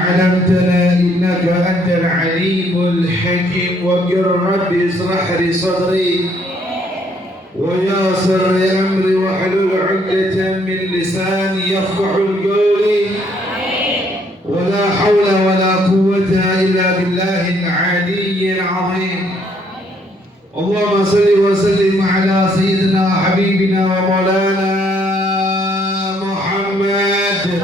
علمتنا إنك أنت العليم الحكيم وبالرب اشرح لي صدري ويسر لي أمري واحلل عقدة من لساني يفقه قولي ولا حول ولا قوة إلا بالله العلي العظيم. اللهم صل وسلم على سيدنا حبيبنا ومولانا محمد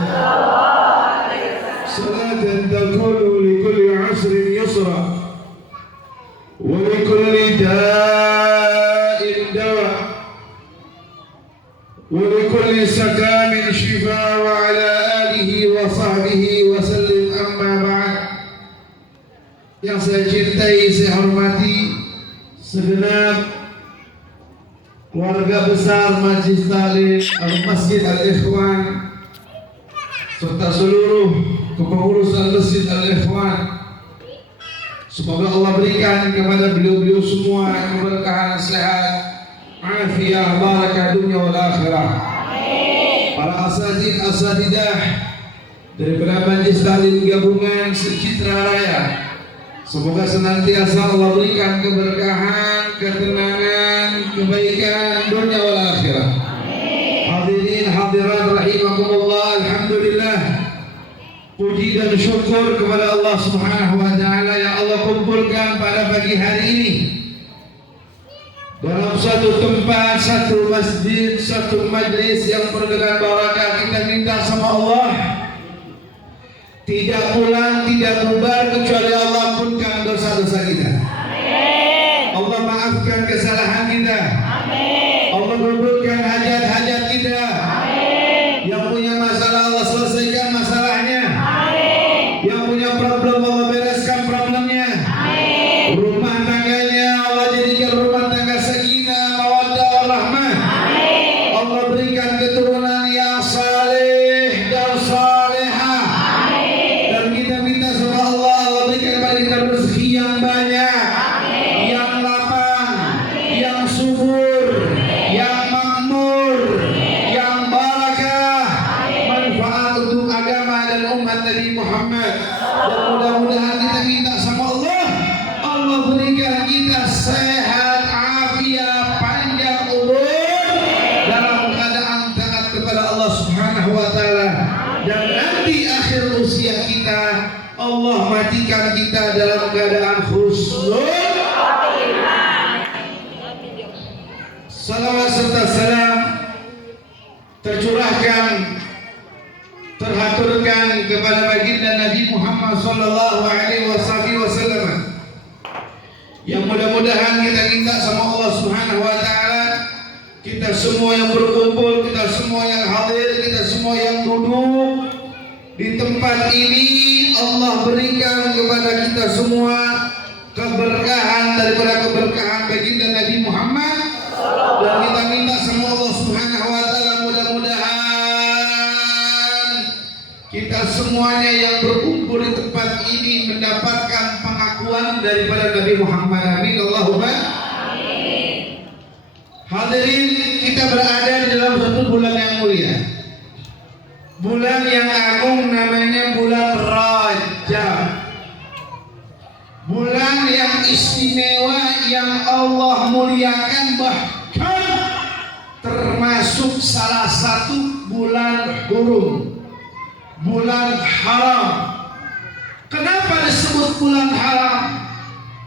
صلاة تكون لكل عسر يسرا ولكل داء دواء ولكل سقام شفاء وعلى آله وصحبه وسلم. أما بعد. Yang saya cintai, saya hormati segenap keluarga besar Majelis Taklim Al-Masjid Al-Ikhwan serta seluruh kepengurusan Masjid Al-Ikhwan, semoga Allah berikan kepada beliau-beliau semua keberkahan, sehat, afiah, barakah dunia wal akhirah. Para asatidah daripada Majelis Taklim Gabungan Secitra Raya, semoga senantiasa Allah berikan keberkahan, ketenangan, kebaikan dunia wal akhirah. Hadirin hadirat rahimakumullah, alhamdulillah, puji dan syukur kepada Allah Subhanahu wa taala yang Allah kumpulkan pada pagi hari ini dalam satu tempat, satu masjid, satu majlis yang penuh dengan barakah. Kita minta sama Allah tidak pulang, tidak bubar kecuali Allah ampunkan dosa-dosa kita. Amin. Allah maafkan kesalahan kita. Amin. Allah kabulkan hajat-hajat kita. Amin. Yang punya masalah Allah selesaikan masalahnya. Amin. Yang punya problem Allah bereskan problemnya. Amin. Rumah tangganya Allah jadikan rumah tangga sakinah, mawaddah, warahmah. Amin. Allah berikan keturunan yang saleh dan salehah. Rezeki yang banyak, yang lapang, yang subur, yang makmur, yang barakah, manfaat untuk agama dan umat Nabi Muhammad. Dan mudah-mudahan kita minta sama Allah, Allah berikan kita sehat, afiat, panjang umur dalam keadaan taat kepada Allah Subhanahu wa taala, dan nanti akhir usia kita Allah matikan kita dalam keadaan husnul khatimah. Salawat serta salam tercurahkan, terhaturkan kepada baginda Nabi Muhammad sallallahu alaihi wasallam, yang mudah-mudahan kita minta sama Allah Subhanahu wa taala, kita semua yang berkumpul, kita semua yang hadir, kita semua yang duduk di tempat ini, Allah berikan kepada kita semua keberkahan daripada keberkahan baginda Nabi Muhammad. Dan kita minta sama Allah Subhanahu wa taala, mudah-mudahan kita semuanya yang berkumpul di tempat ini mendapatkan pengakuan daripada Nabi Muhammad. Amin Allahumma amin. Hadirin, kita berada di dalam satu bulan yang mulia, bulan yang agung, namanya bulan Rajab. Bulan yang istimewa, yang Allah muliakan, bahkan termasuk salah satu bulan hurum, bulan haram. Kenapa disebut bulan haram?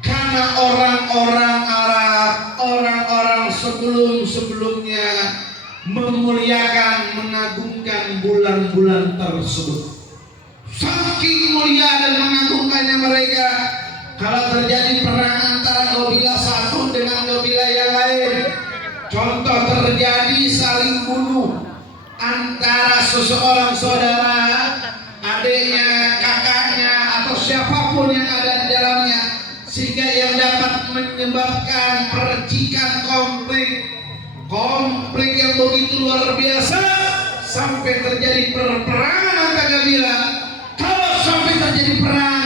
Karena orang-orang Arab, orang-orang sebelum-sebelumnya memuliakan, mengagungkan bulan-bulan tersebut. Saking mulia dan mengagungkannya mereka, kalau terjadi perang antara kabilah satu dengan kabilah yang lain, contoh terjadi saling bunuh antara seseorang saudara, adiknya, kakaknya, atau siapapun yang ada di dalamnya, sehingga yang dapat menyebabkan percikan konflik yang begitu luar biasa sampai terjadi peperangan antar kabilah. Kalau sampai terjadi perang,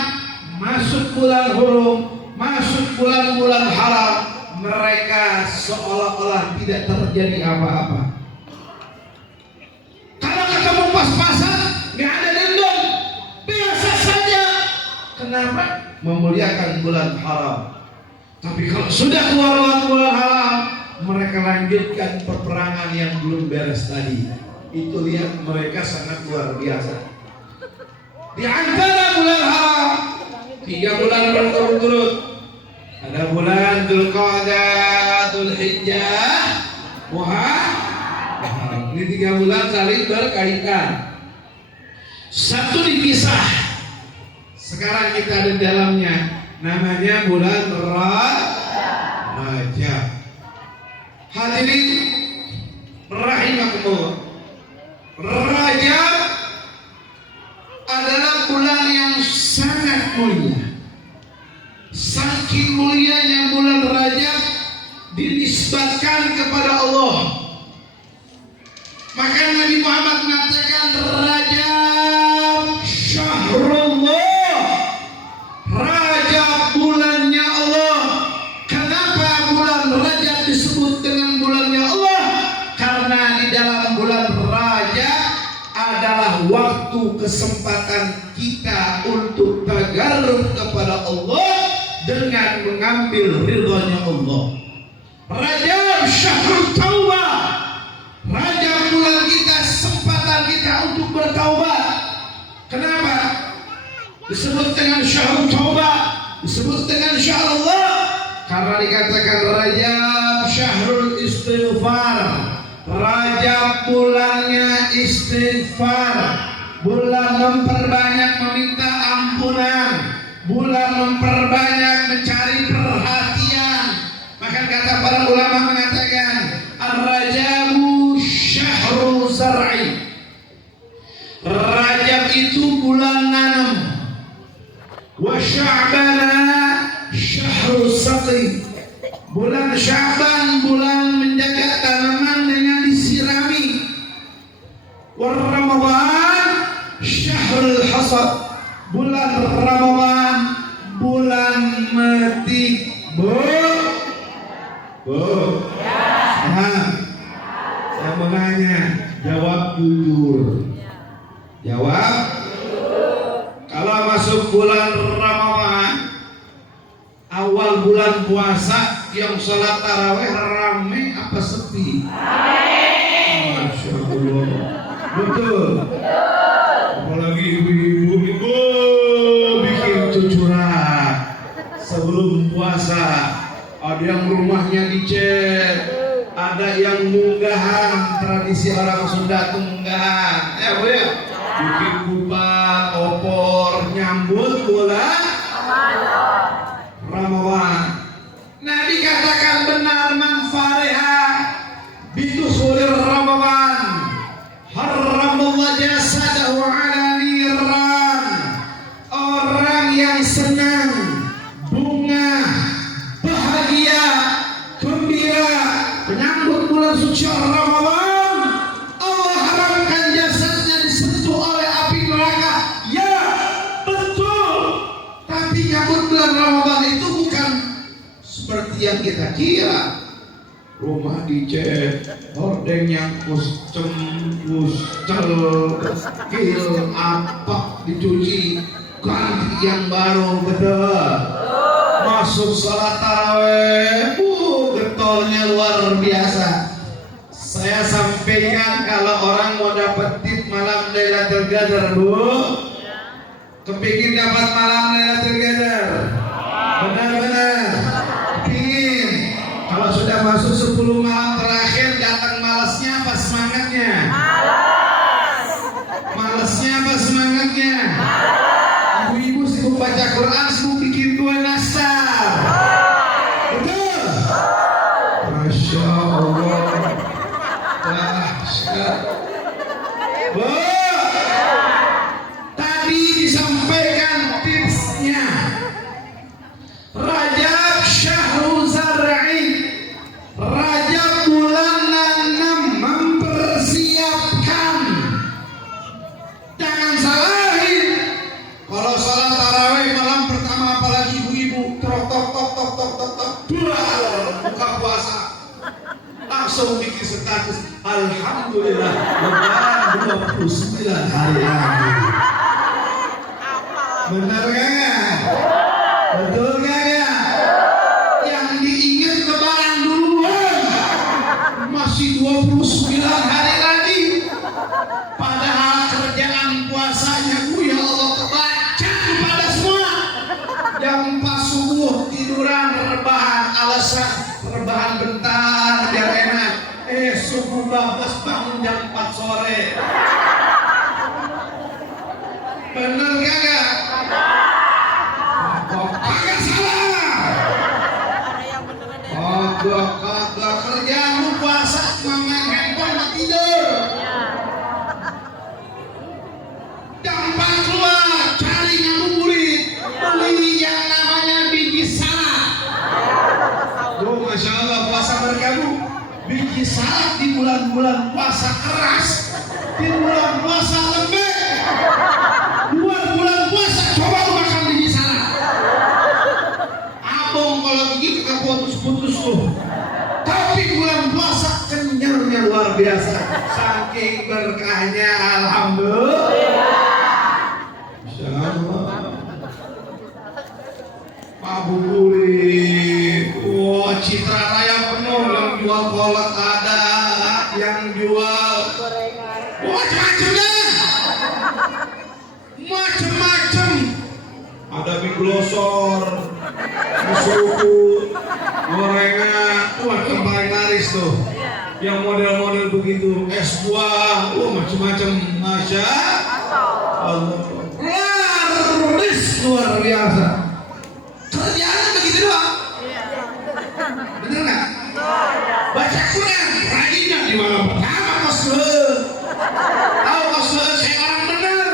masuk bulan hurum, masuk bulan-bulan haram, mereka seolah-olah tidak terjadi apa-apa. Kalau ketemu pas-pasan, nggak ada dendam, biasa saja. Kenapa? Memuliakan bulan haram. Tapi kalau sudah keluar bulan haram, mereka lanjutkan peperangan yang belum beres tadi. Itu lihat mereka sangat luar biasa. Di antara bulan haram 3 bulan berturut-turut. Ada bulan Dzulqa'dah, Dzulhijjah, Muharram. Ini 3 bulan saling berkaitan. Satu dipisah. Sekarang kita ada di dalamnya. Namanya bulan Rajab. Hadirin rahimakumullah. Rajab adalah bulan yang sangat mulia. Saking mulianya bulan Rajab dinisbatkan kepada Allah. Maka Nabi Muhammad mengatakan Rajab syahrullah. Rajab bulannya Allah. Kenapa bulan Rajab disebut dengan bulannya Allah? Karena di dalam bulan Rajab adalah waktu kesempatan kita untuk tagarrub kepada Allah dengan mengambil ridhonya Allah. Rajab syahrul taubah. Rajab bulan kita, kesempatan kita untuk bertaubat. Kenapa? Disebut dengan syahrul taubah, disebut dengan syahr Allah karena dikatakan Rajab syahrul istighfar. Rajab bulannya istighfar, bulan memperbanyak meminta ampunan, bulan memperbanyak mencari perhatian. Maka kata para ulama mengatakan Ar-Rajabu syahrul zar'i. Rajab itu bulan nanam. Wa Sya'bana syahrul saqi. Bulan Sya'ban bulan menjaga tanaman dengan disirami. Wa Ramadan syahrul hasad. Bulan Ramadan bulan metik. Bu. Saya mau nanya, jawab jujur. Jawab. Kalau masuk bulan Ramadan, awal bulan puasa, yang sholat tarawih rame apa sepi? Masya Allah. Betul. Apalagi ibu-ibu bikin cucuran sebelum puasa. Ada yang rumahnya dicet, ada yang munggahan. Tradisi orang Sunda itu munggahan. Ya Bu ya. Bikin kupat, opor, nyambut bulan Ramadan. Nabi katakan benar man fariha bitukhul Ramadan harramallahu jasadahu ala niran. Orang yang senang, bunga, bahagia, gembira menyambut bulan suci Ramadan, Allah haramkan jasadnya disentuh oleh api neraka. Ya, betul. Tapi nyambut bulan Ramadan itu bukan seperti yang kita kira. Rumah dicet, hordeng yang kuscel, kil, apa dicuci, ganti yang baru. Betul. Masuk salat tarawih, getolnya luar biasa. Saya sampaikan kalau orang mau dapat tip malam Lailatul Qadar, Bu, kepingin dapat malam Lailatul Qadar, benar-benar kepingin. Kalau sudah masuk 10 malam terakhir, datang malasnya apa semangatnya? Malesnya apa semangatnya? Ibu-ibu sibuk baca Quran, sibuk bikin kue nastar. Betul? Masya Allah. Bu, tadi disampaikan tipsnya. Rajab syahrul zar'i. Rajab bulan nanam, mempersiapkan. Jangan salahin. Kalau salat tarawih malam pertama, apalagi ibu-ibu, tok buka puasa, langsung bikin status Alhamdulillah lebaran 29 hari lagi. Benar gak? Betul gak? Yang diingat lebaran duluan. Masih 29 hari lagi. Padahal kerjaan puasanya ya Allah kebaca kepada semua. Yang pas subuh tiduran rebahan, alasan rebahan bentar biar enak. Subuh bablas bangun jam 4 sore. Bener gak? Kagak salah. Kagak kerjaan lu puasa cuma main handphone dan tidur. Gampang keluar, cari ngabuburit, beli yang namanya biji salad. Masya Allah puasa berkamu. Biji salad di bulan-bulan puasa keras, di bulan puasa lembek. 2 bulan puasa coba lu makan biji salad. Abang kalau begitu gak putus-putus tuh. Tapi bulan puasa kenyangnya luar biasa. Saking berkahnya, alhamdulillah. Masya Allah. Ngabuburit. Wah, Citra Raya penuh. Yang jual kolak ada, yang jual macam-macam dah. Macam-macam. Ada mie glosor, mie suku, gorengan. Wah, yang paling laris tuh. Yang model-model begitu, es buah, macam-macam. Masya Allah. Luar biasa. Kerjaan begitu doang. Bener nggak? Baca Quran, rajinnya di malam pertama kosle. Tahu kosle saya orang bener.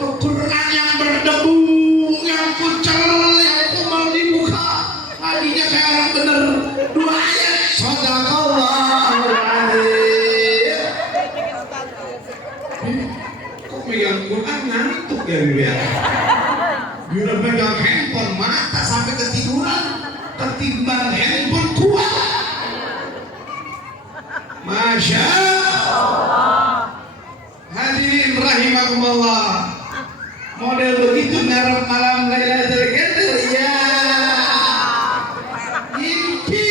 Quran yang berdebu, yang kucel, yang kumal di muka. Rajinnya saya orang bener. 2 ayat. Shadaqallahul adzim. Kok megang Quran ngantuk ya dia? Dia pegang handphone mata sampai ketiduran. Ketimbang handphone kuat. Masya Allah. Hadirin rahimakumullah. Model begitu ngarep malam Lailatul Qadar ya. Mimpi.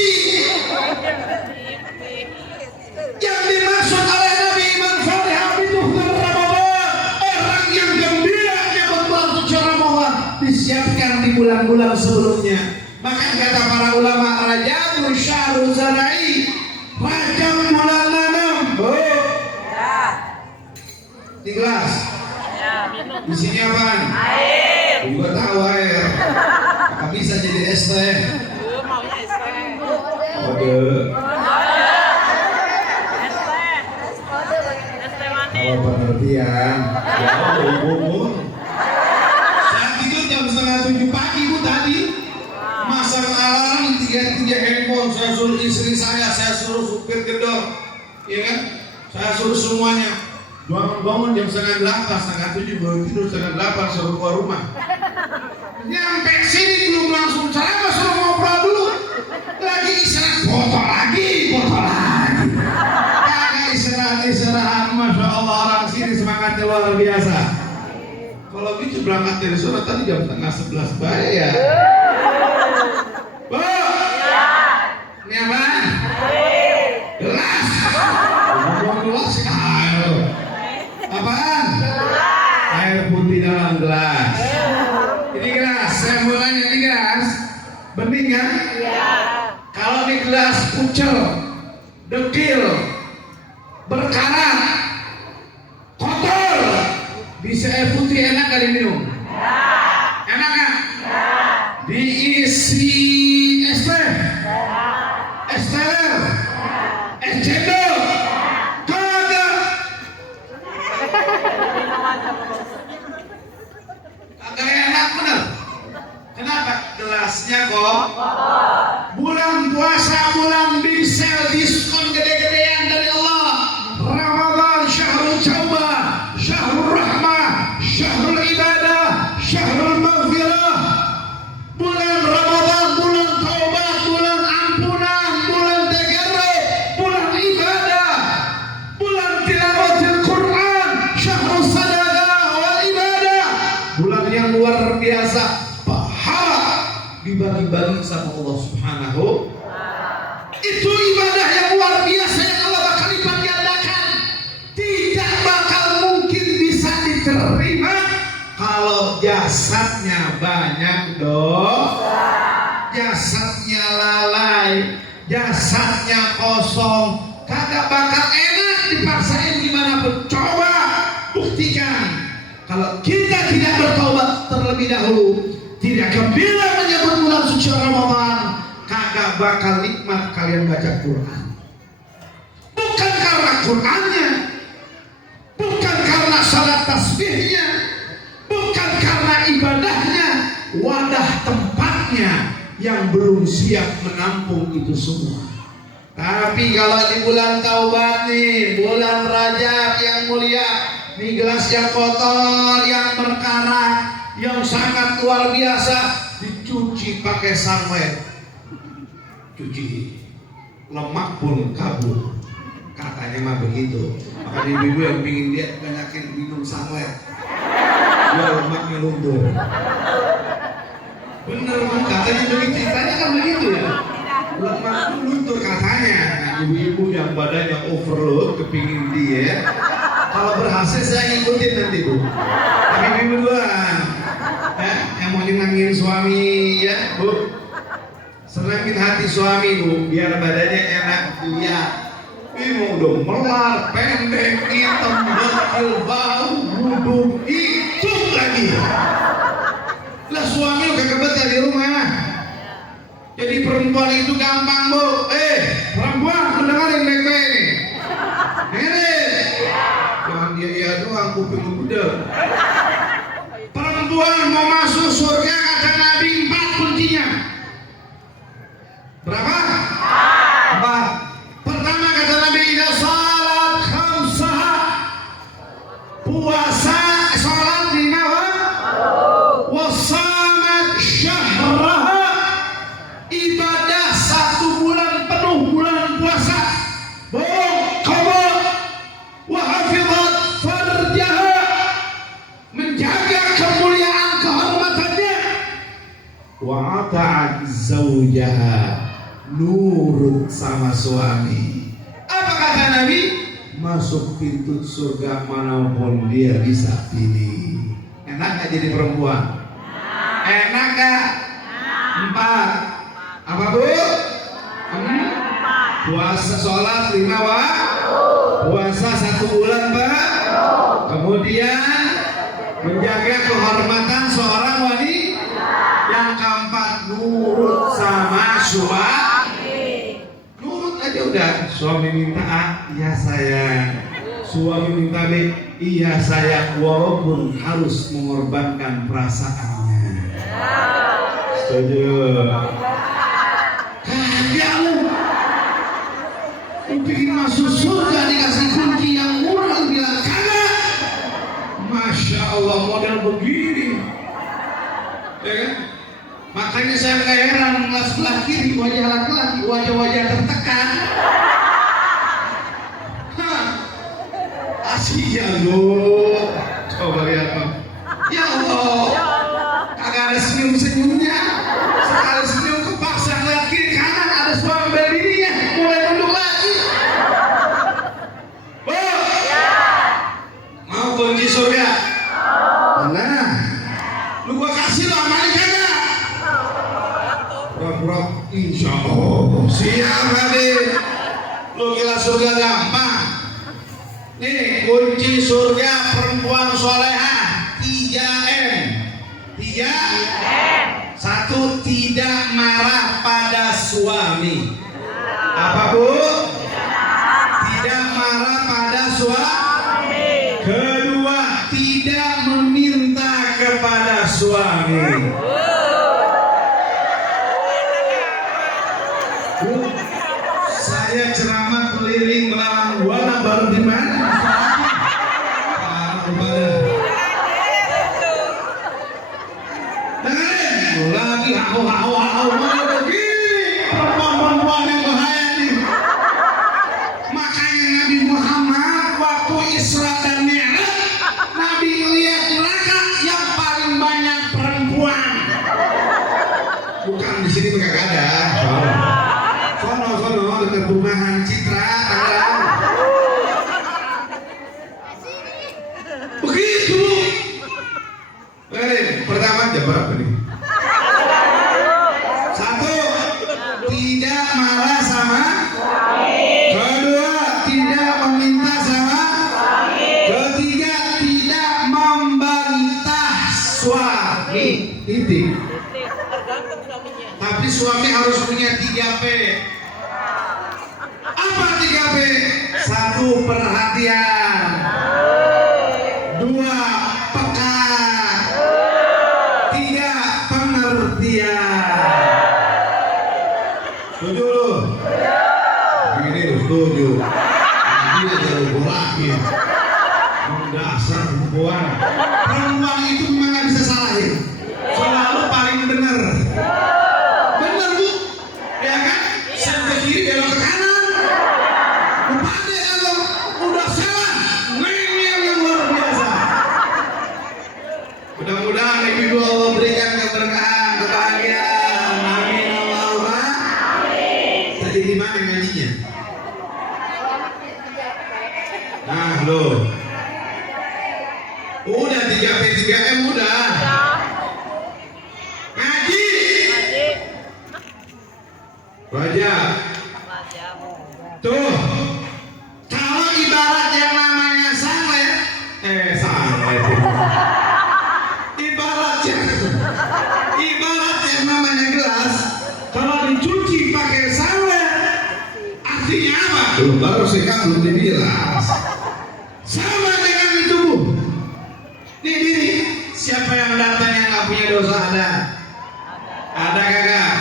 Yang dimaksud oleh Nabi man fariha bi dukhul Ramadan. Orang yang gembira dapat bulan suci Ramadan disiapkan di bulan-bulan sebelumnya. Maka kata para ulama, Rajab syahrul zara'i, Rajab bulan nanam. Di gelas. Di sini apaan? Air. Juga tahu air. Gak bisa jadi es teh. Maunya es teh. Kode. Es teh manis. Kalau pengertian. Ya, ibu. Saat itu jam 6:30 pagi bu tadi. Masang alarm 3 handphone, saya suruh istri saya suruh supir gedor, ya kan? Saya suruh semuanya bangun jam 7:30, 7:30 baru tidur, 7:30 suruh keluar rumah. Nyampe sini belum langsung ceramah, suruh ngobrol dulu. Lagi istirahat, foto lagi. Kagak istirahat, masya Allah orang sini semangatnya luar biasa. Kalau gitu berangkat dari sore tadi jam 10:30 bayar. Bu, ini apa? Gelas. Gelas air. Apaan? Air putih dalam gelas. Ini gelas. Saya mau nanya, ini gelas bening kan? Kalau di gelas pucel, dekil, berkarat, kotor, bisa air putih enak kali minum? Enak kan? Diisi es teh, es teler, es cendol, kagak. Kagak enak bener. Kenapa? Gelasnya kok. Bulan puasa, bulan bisel, diskon gede-gedean dari Allah. Ramadan syahrul taubah, syahrul rahmah, syahrul ibadah, syahrul maghfirah. Bulan Ramadan, bulan taubat, bulan ampunan, bulan tagarrub, bulan ibadah, bulan tilawatil Quran, syahrul sadaqah wal ibadah. Bulan yang luar biasa, pahala dibagi-bagi sama Allah Subhanahu. Itu ibadah yang luar biasa yang Allah bakal lipat gandakan. Tidak bakal mungkin bisa diterima kalau jasadnya banyak dosa, jasadnya lalai, jasadnya kosong. Kagak bakal enak dipaksain gimana pun. Coba buktikan. Kalau kita tidak bertobat terlebih dahulu, tidak gembira menyambut bulan suci Ramadan, kagak bakal nikmat kalian baca Quran. Bukan karena Qurannya, bukan karena salat tasbihnya, bukan karena ibadahnya, wadah tempatnya yang belum siap menampung itu semua. Tapi kalau di bulan Taubat nih, bulan Rajab yang mulia, nih gelas yang kotor, yang berkarat, yang sangat luar biasa, dicuci pakai sunlight, cuci, lemak pun kabur. Katanya mah begitu. Maka ibu-ibu yang pingin diet banyakin minum sunlight, biar lemaknya luntur. Bener kan? Katanya begitu, ceritanya kan begitu ya. Lemak luntur katanya. Nah, ibu-ibu yang badannya overload kepingin diet, kalau berhasil saya ngikutin nanti Bu. Tapi ibu duluan ya, yang mau nyenangin suami ya Bu, senangin hati suami Bu, biar badannya enak dilihat. Ini udah melar, pendek, hitam, dekil, bau, buduk, hidup lagi. Lah suami udah kebet di rumah. Jadi perempuan itu gampang Bu. Perempuan mendengarin baik-baik ini. Jangan dia doang, kuping lu gede. Perempuan mau masuk surga kata Nabi 4 kuncinya. Berapa? 4. Pertama kata Nabi, idza salat khamsaha, puasa salat 5 waktu, wasamat syahraha, ibadah 1 bulan penuh bulan puasa, wa hafizat farjaha, menjaga kemuliaan kehormatannya, wa ata'at zawjaha, nurut sama suami. Apa kata Nabi? Masuk pintu surga manapun dia bisa pilih. Enak gak jadi perempuan? Enak gak? 4. Apa Bu? Puasa sholat 5 waktu, puasa 1 bulan Pak, kemudian menjaga kehormatan seorang wanita, yang keempat nurut sama suami. Nurut aja udah. Suami minta A, iya sayang. Suami minta B, iya sayang, walaupun harus mengorbankan perasaannya. Setuju? Kagak lu. Bikin masuk surga dikasih kunci yang murah, bilang kagak. Masya Allah, model begini ya kan? Makanya saya gak heran ngeliat sebelah kiri wajah laki-laki, wajah-wajah tertekan. Kasihan loh. Coba lihat Pak. Ya Allah, kagak ada senyum-senyumnya. Sekali senyum kepaksa ngeliat kiri kanan, ada suami berdirinya mulai nunduk lagi. Mau kunci surga? Mana? Lu gua kasih lo amalin kagak? Pura-pura insya Allah. Siap hadir. Lu kira surga gampang? Nih kunci surga perempuan solehah 3M. 3M. 1, tidak marah pada suami. Apa Bu? Tidak marah pada suami. Kedua, tidak meminta kepada suami. Bu, saya ceramah keliling melawan wala baru di mana? Dengerin, lagi hau begini perempuan-perempuan yang bahaya nih. Makanya Nabi Muhammad waktu Isra dan Mi'raj, Nabi lihat neraka yang paling banyak itu kagak ada. Sono dekat perumahan Citra Tangerang. Begitu. Pertama jam berapa nih? 1. Tidak marah sama. Kedua, tidak meminta sama. Ketiga, tidak membantah suami. Titik. Tapi suami harus punya 3P. Apa 3P? 1. Perhatian. 2. Peka. 3. Pengertian. Setuju lu? Ini lu setuju. Ini jauh bolaki. Dasar perempuan. Perempuan itu memang gak bisa salahin. Selalu paling benar. Benar bu, ya kan? Sen ke kiri belok ke kanan. Pandai kalau udah salah, ngeyel yang luar biasa. Mudah-mudahan ibu Allah berikan keberkahan, kebahagiaan. Amin Allahumma. Tadi di mana ngajinya? Nah lo, udah 3P 3M udah. Ngaji. Baca. Tuh. Kalau ibarat yang namanya sanlet, ibarat yang namanya gelas, kalau dicuci pakai sanlet, artinya apa? Tuh, baru sekarang belum dibilas. Sama dengan itu bu. Nih, siapa yang datang yang nggak punya dosa ada? Ada kagak?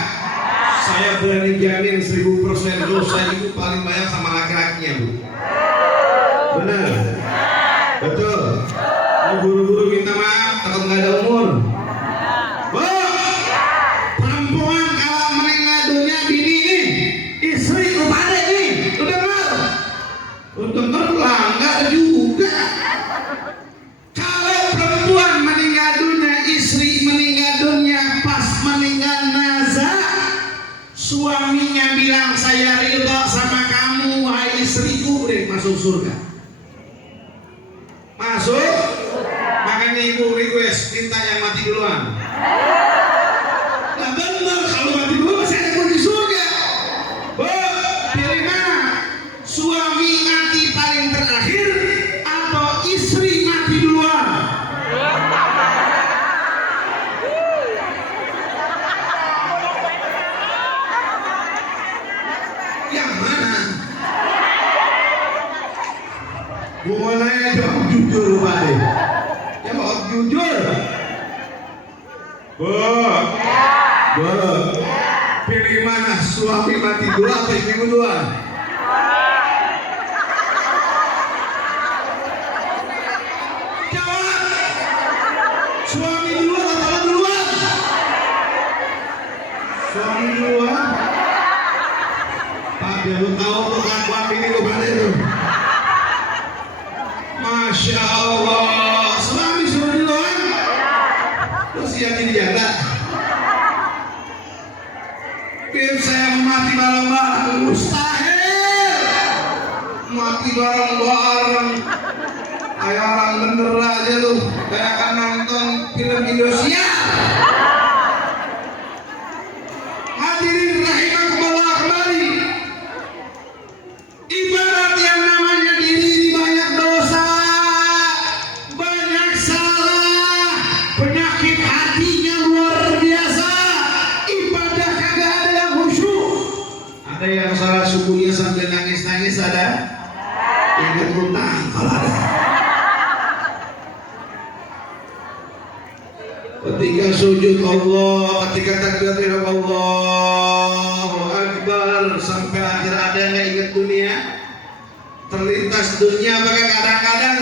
Saya berani jamin 1000% dosa itu paling banyak sama laki-lakinya bu. Benar? Betul? Mau buru-buru minta maaf takut nggak ada umur. Bu, perempuan kalau meninggal dunia bini nih, istri kepada nih, udah dengar? Udah dengar lah, nggak juga. Kalau perempuan meninggal dunia, istri meninggal dunia pas meninggal nazar, suaminya bilang saya ridha sama kamu wahai istriku, udah masuk surga. Masuk. Makanya ibu request minta yang mati duluan. Nah benar, kalau mati duluan masih ada kunci surga. Bu, pilih mana? Suami mati paling terakhir atau istri mati duluan? Yang mana? Gue mau nanya jawab jujur Pak deh. Jawab jujur. Bu, pilih mana? Suami mati dulu atau istri duluan? Jawab. Suami duluan atau duluan? Suami duluan. Pak, lu tahu tuh kelakuan bini lu pada itu. Masya Allah, suami suruh duluan. Terus siap dijaga. Biar saya mati bareng-bareng, mustahil. Mati bareng-bareng. Kayak orang bener aja lu, kayak akan nonton film Indosiar. Hadirin rahimakumullah kembali. Ibarat yang namanya diri ini banyak dosa, banyak salah, penyakit hatinya luar biasa, ibadah kagak ada yang khusyuk. Ada yang salah subuhnya sambil nangis-nangis ada? Ingat hutang kalau ada. Ketika sujud Allah, ketika takbir Allahu Akbar, sampai akhir ada yang nggak ingat dunia, terlintas dunia, bahkan kadang-kadang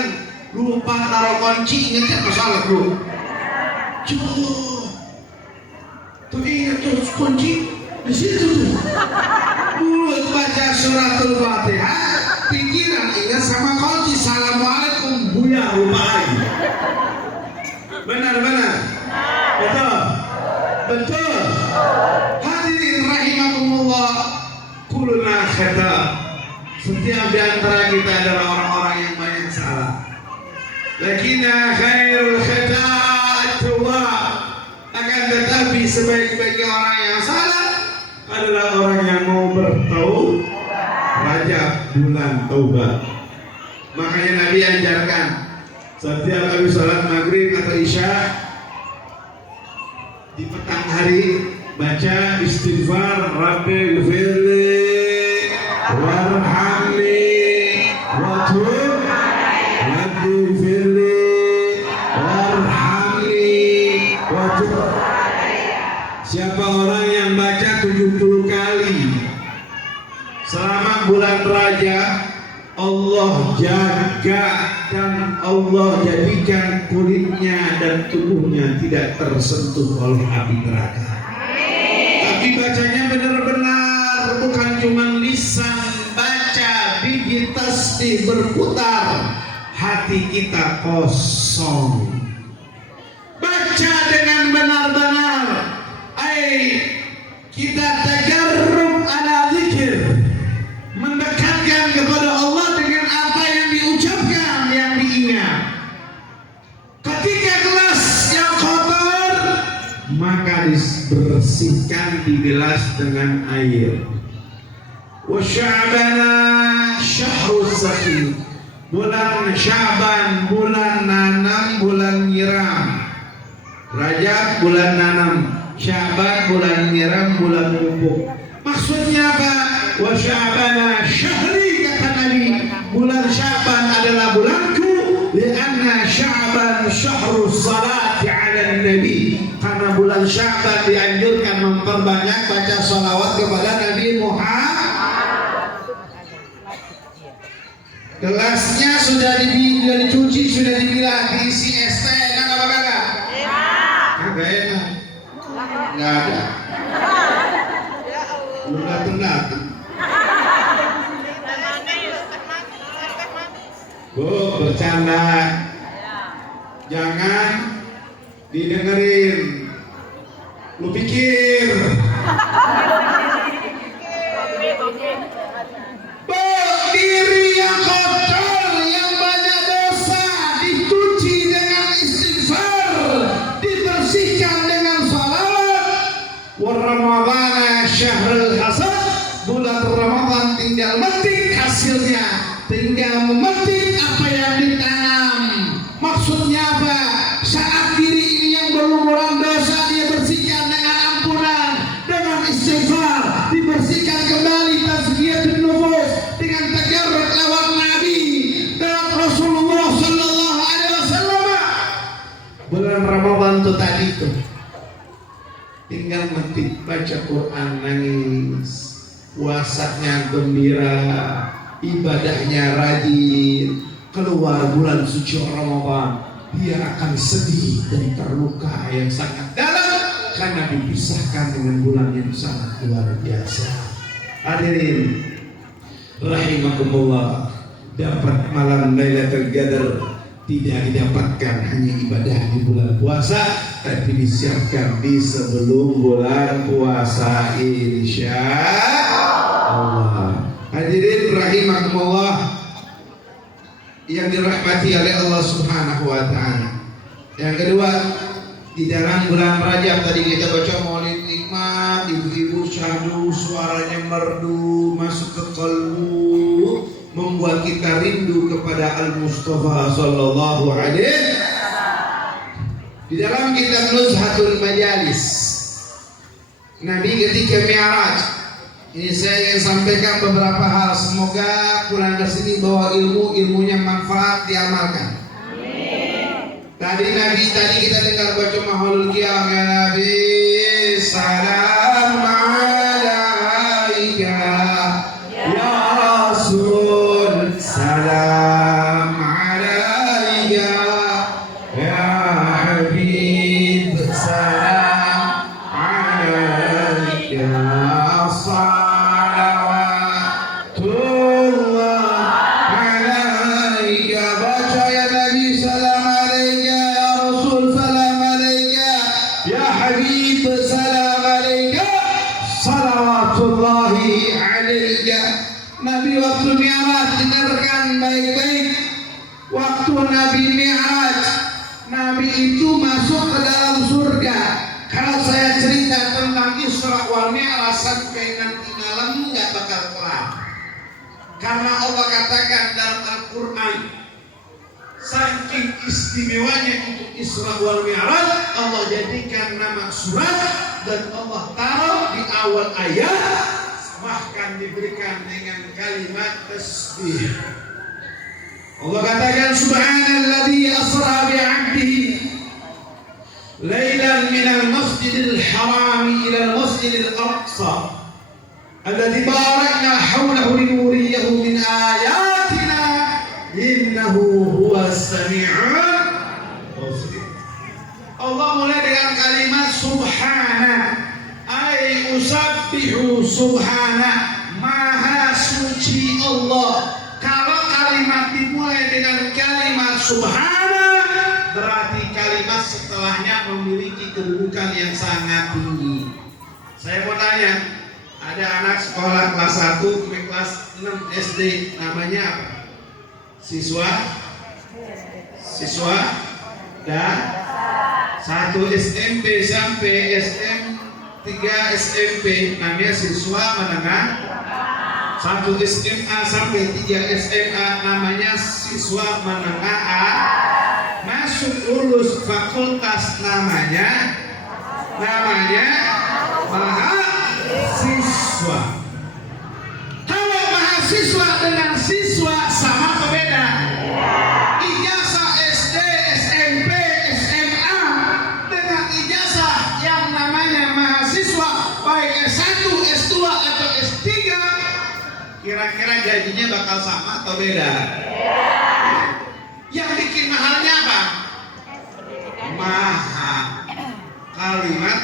lupa taruh kunci, ingatnya masalah bro. Tuh ingat terus kunci di situ tuh. Mulut baca suratul Fatihah, pikiran ingat sama kunci. Assalamualaikum buya rupai. Benar. Betul. Hadirin Setiap di antara kita adalah orang-orang yang banyak salah. Lakinna khairul khata' at-tawwab. Akan tetapi sebaik-baiknya orang yang salah adalah orang yang mau bertaubat. Rajab bulan taubat. Makanya Nabi ajarkan setiap habis salat maghrib atau isya di petang hari baca istighfar Rabbi ghfirli warhamni wa tub Rabbi ghfirli warhamni wa tub. Siapa orang yang baca 70 kali selama bulan Rajab, Allah jaga dan Allah jadikan kulitnya dan tubuhnya tidak tersentuh oleh api neraka. Tapi bacanya benar-benar, bukan cuma lisan baca, biji tasbih berputar, hati kita kosong. Baca dengan benar-benar, kita tajarrub ala zikir, mendekatkan kepada Allah dengan apa yang diucapkan, yang diingat. Ketika gelas yang kotor, maka dibersihkan di gelas dengan air. Wa sya'bana syahruz zaki. Bulan Sya'ban, bulan nanam, bulan nyiram. Rajab bulan nanam, Sya'ban bulan nyiram, bulan pupuk. Maksudnya apa? Wa sya'bana syahri, kata Nabi, bulan Sya'ban adalah bulanku, lianna Sya'ban syahrus salati ala Nabi, karena bulan Sya'ban dianjurkan memperbanyak baca salawat kepada Nabi Muhammad. Gelasnya sudah dicuci, sudah dibilah, diisi es teh, enak apa kagak? Kagak enak, nggak ada. Belum datang. Bu, bercanda, jangan didengerin. Lu pikir, bu, diri yang kotor, yang banyak dosa, dicuci dengan istighfar, dibersihkan dengan salawat. Wa Ramadana syahrul hasad, bulan Ramadan tinggal metik hasilnya, tinggal memetik apa yang ditanam. Maksudnya apa? Saat diri ini yang berlumuran dosa dia bersihkan dengan ampunan, dengan istighfar, dibersihkan kembali tazkiyatun nufus dengan tajarrud lawat Nabi dan Rasulullah sallallahu alaihi wasallam. Bulan Ramadan itu tadi tuh tinggal metik, baca Quran, nangis, puasanya gembira, ibadahnya rajin. Keluar bulan suci Ramadan, dia akan sedih dan terluka yang sangat dalam karena dipisahkan dengan bulan yang sangat luar biasa. Hadirin rahimakumullah, dapat malam Lailatul Qadar tidak didapatkan hanya ibadah di bulan puasa, tapi disiapkan di sebelum bulan puasa, insyaallah. Hadirin rahimakumullah yang dirahmati oleh Allah Subhanahu wa taala. Yang kedua, di dalam bulan Rajab tadi kita baca maulid nikmat, ibu-ibu syahdu suaranya merdu masuk ke kalbu, membuat kita rindu kepada Al-Mustafa sallallahu alaihi wasallam. Di dalam kitab Nuzhatul Majalis, Nabi ketika Mi'raj, ini saya ingin sampaikan beberapa hal. Semoga pulang ke sini bawa ilmunya manfaat, diamalkan. Amin. Tadi kita dengar baca mahlul qiyam, ya Nabi salam alaika ya Rasul salam alaika ya Habib salam alaika. Nabi waktu Mi'raj, dengarkan baik-baik. Waktu Nabi Mi'raj, Nabi itu masuk ke dalam surga. Kalau saya cerita tentang Isra wal Mi'raj sampai nanti malam nggak bakal kelar. Karena Allah katakan dalam Al-Quran, saking istimewanya untuk Isra wal Mi'raj, Allah jadikan nama surat dan Allah taruh di awal ayat, bahkan diberikan dengan kalimat tasbih. Allah katakan subhanalladzi asra bi'abdihi lailan minal masjidil harami ilal masjidil aqsa alladzi barakna hawlahu linuriyahu min ayatina innahu huwas sami'ul basir. Allah mulai dengan kalimat subhana, ay usabbihu subhana, maha suci Allah. Kalau kalimat dimulai dengan kalimat subhana, berarti kalimat setelahnya memiliki kedudukan yang sangat tinggi. Saya mau tanya, ada anak sekolah kelas 1 sampai kelas 6 SD, namanya apa? Siswa dan 1 SMP sampai SM3 SMP namanya siswa menengah, 1 SMA sampai 3 SMA namanya siswa menengah A, masuk lulus fakultas namanya mahasiswa. Kalau mahasiswa dengan siswa sama atau beda? Ijazah SD, SMP, SMA dengan ijazah yang namanya mahasiswa baik S1, S2 atau S3, kira-kira gajinya bakal sama atau beda? Yang bikin mahalnya apa? Kalimat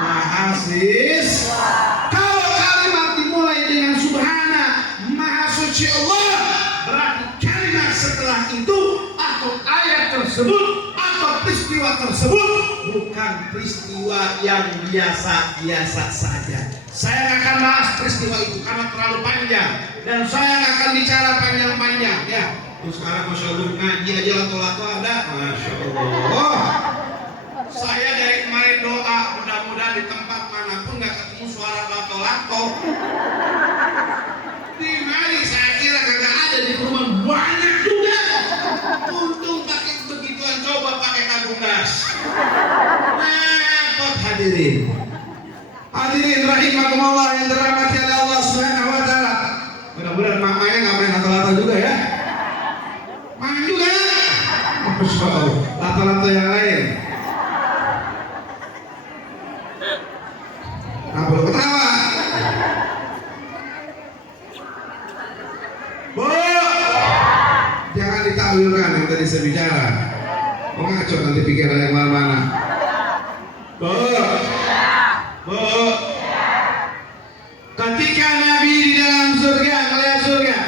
mahasiswa. Kalau kalimat dimulai dengan subhana, maha suci Allah, berarti kalimat setelah itu atau ayat tersebut atau peristiwa tersebut bukan peristiwa yang biasa-biasa saja. Saya akan bahas peristiwa itu karena terlalu panjang dan saya akan bicara panjang-panjang ya. Terus sekarang Masya Allah ngaji aja lato-lato ada, Masya Allah. Saya dari kemarin doa mudah-mudahan di tempat manapun nggak ketemu suara lato-lato. Di mari saya kira kagak ada, di rumah banyak juga. Untung pakai begituan, coba pakai tabung gas. Repot hadirin. Hadirin rahimakumullah yang dirahmati oleh Allah Subhanahu wa taala. Mudah-mudahan mamanya nggak main lato-lato juga ya. Main juga. Masya Allah. Lato-lato yang lain. Nah, boleh ketawa. Bu, jangan ditakwilkan yang tadi saya bicara. Oh ngaco nanti pikiran yang mana-mana. Bu, ketika Nabi di dalam surga melihat surga,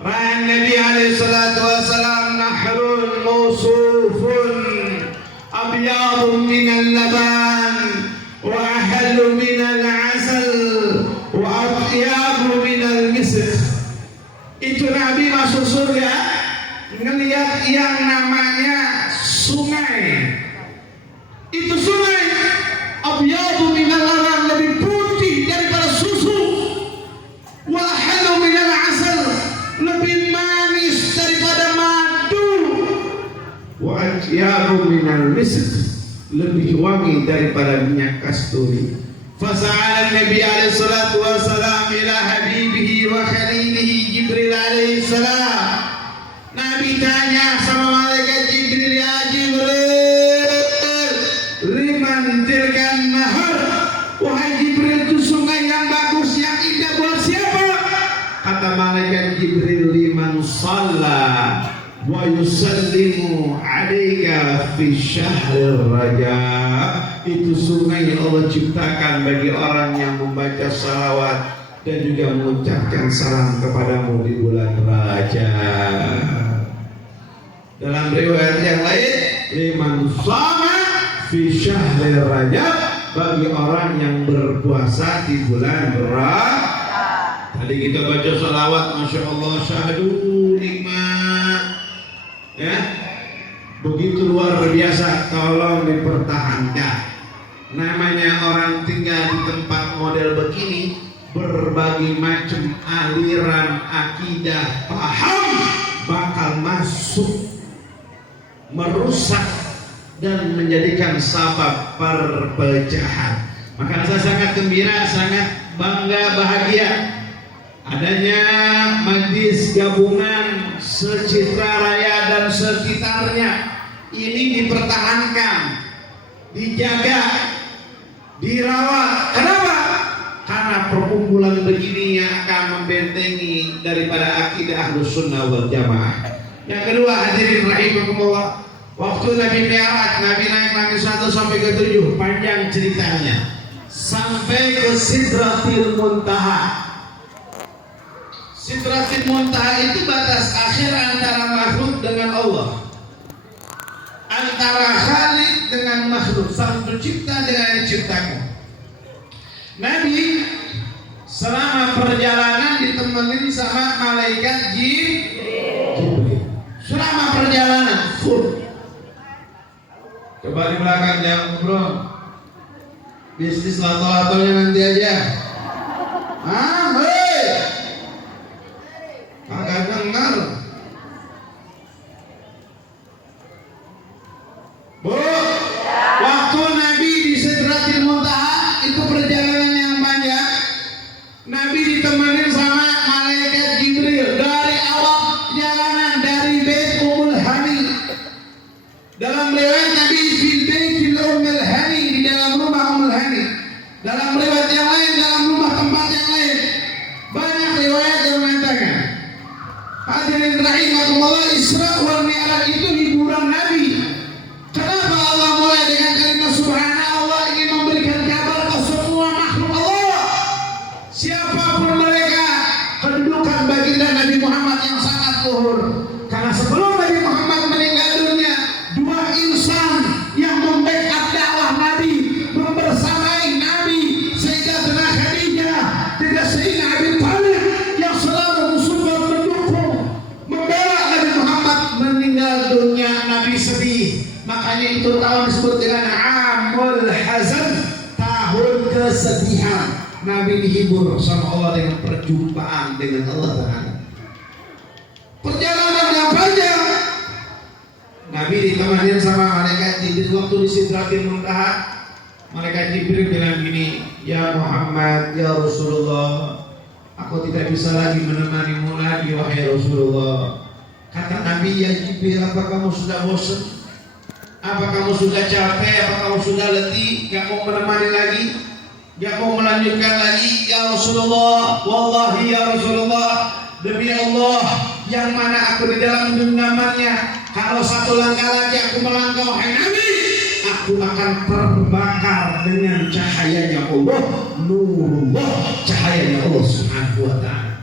rahan Nabi alaihi salatu wassalam nahrun mausufun abyadun minal laban wa ahallu minal asal wa atyabu minal misk. Itu Nabi masuk surga ngelihat yang namanya sungai. Itu sungai abyadu minal laban, lebih putih daripada susu, wa ahallu minal asal, lebih manis daripada madu, wa atyabu minal misk, lebih wangi daripada minyak kasturi. Fasa'ala Nabi alaihi salatu wassalam ila habibihi wa khalilihi Jibril alaihi salam. Nabi tanya sama malaikat Jibril, ya Jibril, liman tilkan nahar, wahai Jibril, itu sungai yang bagus, yang indah buat siapa? Kata malaikat Jibril, liman shalla wa yusallimu alaika fi syahril Rajab. Itu sungai yang Allah ciptakan bagi orang yang membaca salawat dan juga mengucapkan salam kepadamu di bulan Rajab. Dalam riwayat yang lain, liman shama fi syahril Rajab, bagi orang yang berpuasa di bulan Rajab. Tadi kita baca salawat, masya Allah, syahadu nikmat, ya, begitu luar biasa. Tolong dipertahankan. Namanya orang tinggal di tempat model begini, berbagai macam aliran akidah, paham bakal masuk, merusak dan menjadikan sabab perpecahan. Maka saya sangat gembira, sangat bangga, bahagia adanya majlis gabungan Secitra Raya dan sekitarnya ini dipertahankan, dijaga, dirawat. Kenapa? Karena perkumpulan begini yang akan membentengi daripada akidah Ahlus Sunnah wal Jamaah. Yang kedua, hadirin rahimakumullah, waktu Nabi Mi'raj, Nabi naik langit 1 sampai ke 7, panjang ceritanya, sampai ke Sidratil Muntaha. Sidratil Muntaha itu batas akhir antara makhluk dengan Allah, antara Khalik dengan makhluk, sang pencipta dengan yang diciptakan. Nabi selama perjalanan ditemenin sama malaikat Jibril. Selama perjalanan full. Coba di belakang jangan bro. Bisnis lato-latonya nanti aja. Kagak dengar. Bu, waktu Nabi di Sidratil Muntaha itu perjalanan yang panjang. Nabi ditemani sama malaikat Jibril dari awal perjalanan dari Bait Ummul Hani. Dalam riwayat Nabi fil Baitil Ummul Hani, di dalam rumah Ummul Hani. Dalam riwayat yang lain dalam rumah tempat yang lain. Banyak riwayat yang mengatakan. Hadirin rahimakumullah, Isra wal Mi'raj itu hiburan Nabi. Kenapa Allah mulai dengan kalimat subhanallah, ingin memberikan kabar ke semua makhluk Allah, siapapun mereka, kedudukan baginda Nabi Muhammad yang sangat luhur. Karena sebelum Nabi Muhammad meninggal dunia, dua insan yang membackup dakwah Nabi, membersamai Nabi, Sayyidatina Khadijah dan Sayyidina Abi Thalib, yang selalu mensupport, mendukung, membela Nabi Muhammad, meninggal dunia. Nabi sedih. Makanya itu tahun disebut dengan Amul Hazan, tahun kesedihan. Nabi dihibur sama Allah dengan perjumpaan dengan Allah Ta'ala. Perjalanan yang panjang, Nabi ditemani sama malaikat Jibril. Waktu di Sidratil Muntaha, malaikat Jibril bilang gini, ya Muhammad, ya Rasulullah, aku tidak bisa lagi menemanimu lagi wahai Rasulullah. Kata Nabi, ya Jibril, apa kamu sudah bosan? Apa kamu sudah capek? Apa kamu sudah letih? Gak mau menemani lagi? Gak mau melanjutkan lagi? Ya Rasulullah, wallahi ya Rasulullah, demi Allah yang mana aku di dalam genggamannya, kalau satu langkah lagi aku melangkah wahai Nabi, aku akan terbakar dengan cahayanya Allah, nurullah, cahayanya Allah Subhanahu wa ta'ala.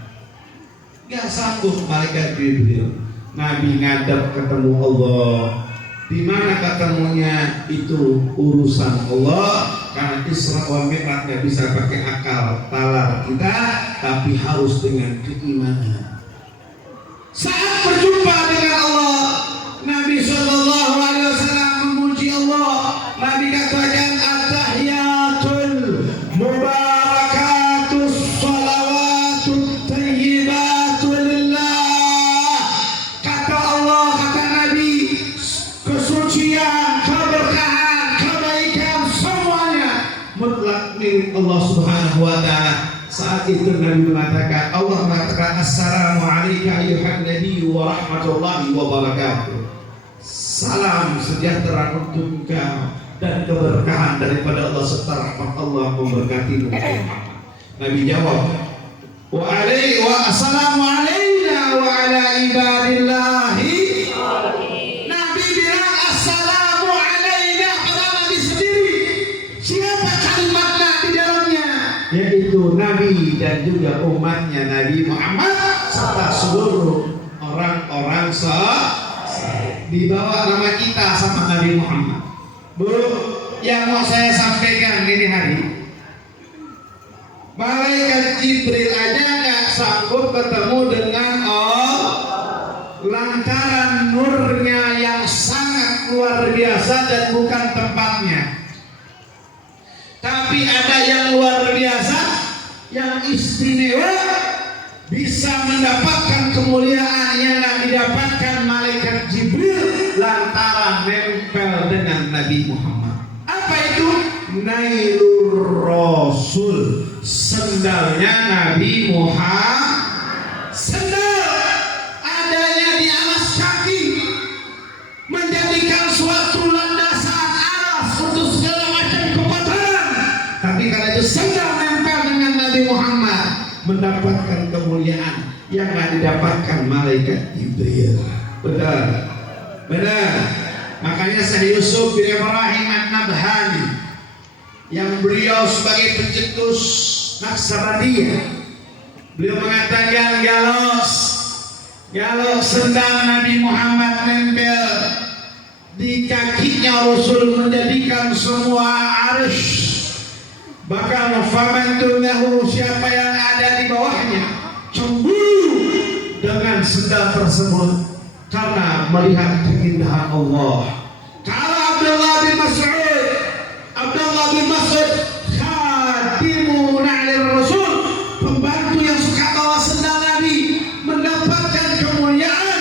Gak sanggup malaikat Jibril. Nabi ngadap ketemu Allah. Di mana ketemunya itu urusan Allah. Karena Isra wal Mi'raj nggak bisa pakai akal talar kita, tapi harus dengan keimanan. Saat berjumpa dengan Allah, Nabi Shallallahu Alaihi Wasallam memuji Allah. Nabi katakan at-tahiyatul mubarakatus salawatut thayyibatul lillah. Kata Allah, kata Nabi, kesucian, keberkahan, kebaikan semuanya mutlak milik Allah Subhanahu wa ta'ala. Saat itu Nabi mengatakan, Allah mengatakan, Assalamualaikum ayuhan Nabi wa rahmatullahi wa barakatuh. Salam sejahtera untuk engkau dan keberkahan daripada Allah serta rahmat Allah memberkatimu. Nabi jawab, wa assalamu alaina wa ala ibadillahi. Nabi bilang assalamu alaina pada Nabi sendiri. Siapa kalimatnya di dalamnya? Yaitu Nabi dan juga umatnya Nabi Muhammad serta seluruh orang-orang di bawah nama kita sama Nabi Muhammad. Bu, yang mau saya sampaikan ini hari, Malaikat Jibril aja nggak sanggup ketemu dengan Allah lantaran nurnya yang sangat luar biasa dan bukan tempatnya. Tapi ada yang luar biasa, yang istimewa, bisa mendapatkan kemuliaan yang tidak didapatkan malaikat Jibril lantaran nempel dengan Nabi Muhammad. Apa itu? Nailur Rasul, sendalnya Nabi Muhammad. Sendal adanya di alas kaki menjadikan suatu landasan alas untuk segala macam kekotoran. Tapi karena itu sendal nempel dengan Nabi Muhammad, mendapatkan kemuliaan yang tidak didapatkan malaikat Jibril. Benar, benar. Makanya Syekh Yusuf bin Ibrahim An-Nabhani yang beliau sebagai pencetus Naqsabandiyah, beliau mengatakan kalau sendal Nabi Muhammad nempel di kakinya Rasul menjadikan semua arsh, bakal famantunahu, siapa yang ada di bawahnya cemburu dengan sendal tersebut karena melihat keindahan Allah. Kalau Abdullah bin Mas'ud khatimu na'lir Rasul, pembantu yang suka bawa sendal Nabi, mendapatkan kemuliaan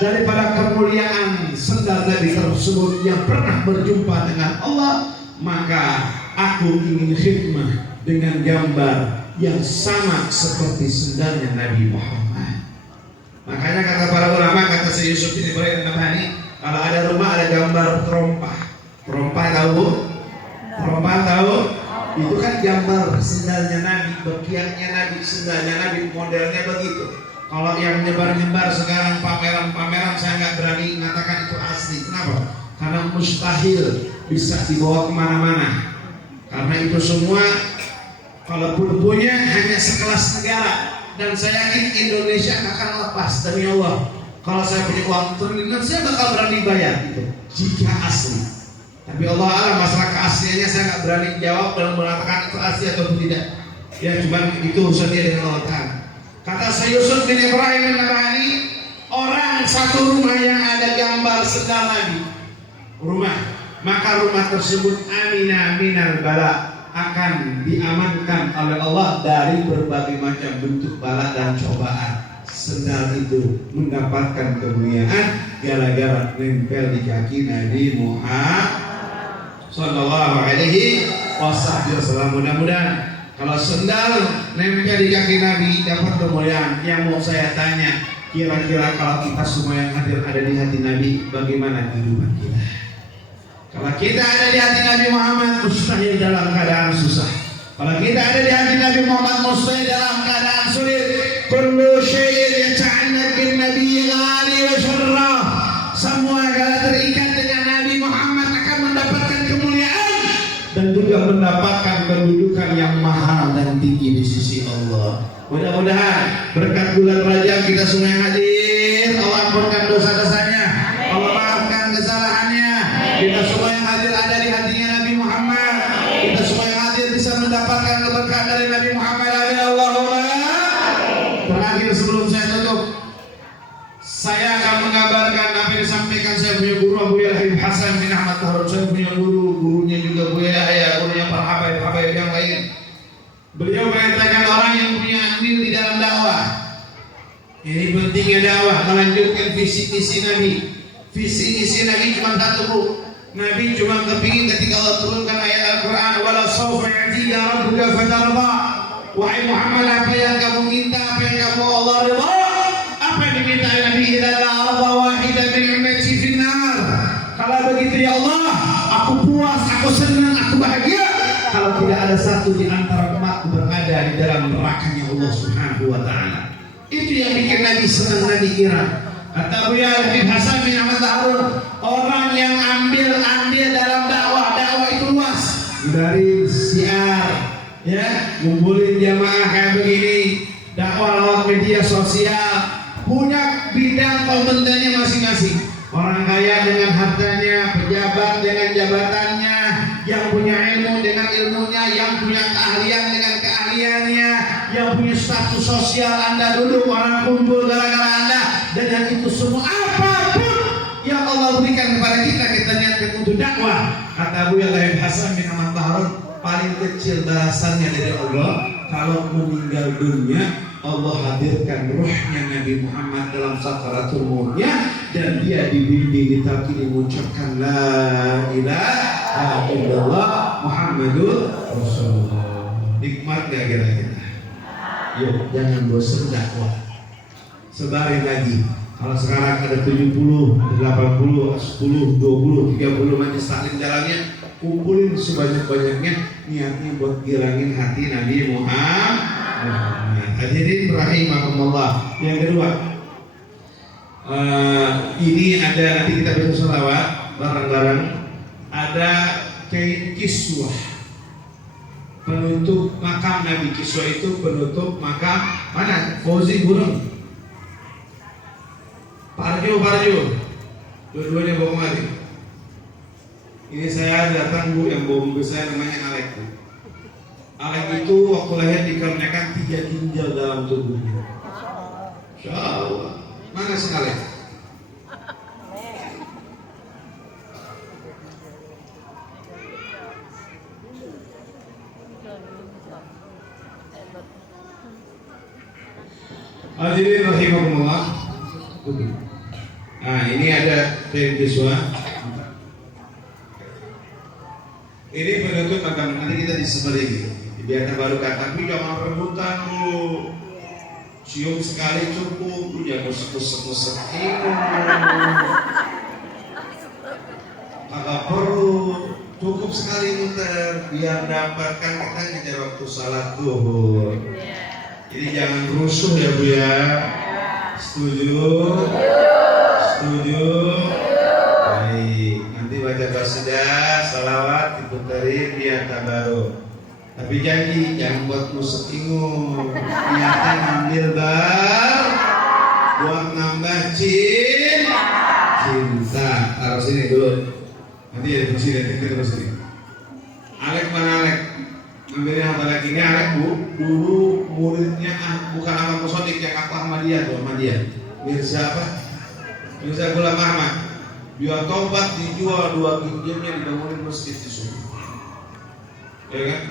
daripada kemuliaan sendal Nabi tersebut yang pernah berjumpa dengan Allah. Maka aku ingin khidmah dengan gambar yang sama seperti sendalnya Nabi Muhammad. Makanya kata para ulama, kata Syekh Yusuf bin Ibrahim An-Nabhani, kalau ada rumah ada gambar terompah. Terompah tahu? Terompah tahu? Itu kan gambar sendalnya Nabi, bagiannya Nabi, sendalnya Nabi, modelnya begitu. Kalau yang nyebar-nyebar sekarang pameran-pameran, saya nggak berani mengatakan itu asli. Kenapa? Karena mustahil bisa dibawa kemana-mana. Karena itu semua kalaupun punya hanya sekelas negara, dan saya yakin Indonesia akan lepas demi Allah. Kalau saya punya uang triliunan, saya bakal berani bayar itu jika asli. Tapi Allah alam, masalah keasliannya saya nggak berani jawab dan mengatakan itu asli atau tidak. Ya cuman itu urusannya dengan Allah Ta'ala. Kata Syekh Yusuf bin Ibrahim An-Nabhani, orang satu rumah yang ada gambar sendal Nabi, maka rumah tersebut amina minal bala, akan diamankan oleh Allah dari berbagai macam bentuk bala dan cobaan. Sendal itu mendapatkan kemuliaan gara-gara nempel di kaki Nabi Muhammad sallallahu alaihi wasallam. Mudah-mudahan kalau sendal nempel di kaki Nabi dapat kemuliaan. Yang mau saya tanya, kira-kira kalau kita semua yang hadir ada di hati Nabi, bagaimana kehidupan kita? Kalau kita ada di hati Nabi Muhammad, mustahil dalam keadaan susah. Kalau kita ada di hati Nabi Muhammad, mustahil dalam keadaan sulit. Kullu syai'in yata'allaq bin nabiy ghali wa syarrah. Semua yang terikat dengan Nabi Muhammad akan mendapatkan kemuliaan dan juga mendapatkan kedudukan yang mahal dan tinggi di sisi Allah. Mudah-mudahan berkat bulan Rajab kita semua yang hadir, Allah ampunkan dosa-dosanya, Allah maafkan kesalahannya. Kita semua yang hadir ada di hatinya Nabi Muhammad. Kita semua yang hadir bisa mendapatkan keberkahan dari Nabi Muhammad. Amin Allahumma. Terakhir sebelum saya tutup, saya akan mengabarkan apa yang disampaikan saya punya guru Buya Habib Hasan bin Ahmad Tahrur. Saya punya gurunya juga Buya Yahya, gurunya para habaib yang lain. Beliau mengatakan orang yang punya andil di dalam dakwah, ini pentingnya dakwah, melanjutkan visi misi Nabi. Visi misi Nabi cuma satu, Bu. Nabi cuma kepingin ketika Allah turunkan ayat Al-Quran, wala sawfa ya'tika rabbuka fatarda. Wahai Muhammad, apa yang kamu minta, apa yang kamu Allah ridha, apa yang diminta Nabi, idza la'adha wahida min ummati finnar. Kalau begitu ya Allah, aku puas, aku senang, aku bahagia kalau tidak ada satu di antara umatku berada di dalam nerakanya Allah Subhanahu wa ta'ala. Itu yang bikin Nabi senang, Nabi kira. Kata Buya Habib Hasan bin Ahmad Tahrur, orang yang ambil andil dalam dakwah itu luas. Dari siar, ya, ngumpulin jamaah kayak begini, dakwah lewat media sosial, punya bidang kompetennya masing-masing. Orang kaya dengan hartanya, pejabat dengan jabatannya, yang punya ilmu dengan ilmunya, yang punya keahlian dengan keahliannya. status sosial Anda dulu, orang kumpul gara-gara Anda, dan yang itu semua apapun yang Allah berikan kepada kita, kita niatkan untuk dakwah. Kata Abu Yahya Hasan bin Ahmad Bahron, paling kecil balasannya dari Allah kalau meninggal dunia, Allah hadirkan ruhnya Nabi Muhammad dalam sakaratul mautnya, dan dia dibimbing ditalqin mengucapkan la ilaha illallah Muhammadur Rasulullah. Nikmat gak kira-kira? Yuk, jangan bosan dakwah, sebarin lagi. Kalau sekarang ada 70, 80, 10, 20, 30 majelis taklim jalannya, kumpulin sebanyak-banyaknya, niatnya buat girangin hati Nabi Muhammad. Hadirin rahimakumullah. Yang kedua, ini ada, nanti kita bisa selawat bareng-bareng. Ada kiswah penutup makam Nabi. Kiswah itu penutup makam mana? Fauzi Burung, Parjo, dua-duanya bawa kemari. Ini saya datang Bu, yang bawa mobil saya namanya Alek. Alek itu waktu lahir dikarenakan 3 ginjal dalam tubuhnya. Insya Allah. Mana si Alek? Hadirin rahimakumullah. Nah, ini ada kiswah. Ini penutup makam, nanti kita disembelih gitu. Biar baru kata, tapi jangan rebutan lu. Cium sekali cukup, lu jangan musek-musek ini. Kagak perlu, cukup sekali muter biar dapatkan kita ngejar waktu salat zuhur. Jadi jangan rusuh ya Bu ya. Setuju? Setuju? Baik, nanti baca qasidah, salawat, diputerin dia tabaruk. Tapi janji jangan buat musik ingung. Niatnya ngambil buat nambah cinta. Taruh sini dulu. Nanti ya di sini, nanti terus sini. Alek mana Alek? Ambilnya apa lagi? Ini Alek Bu. Dulu muridnya bukan Ahmad Musodik, yang aku Ahmadiyah tuh, Ahmadiyah. Mirza apa? Mirza Ghulam Ahmad. Dia tobat, dijual 2 ginjalnya, dibangunin masjid di sini. Ya kan?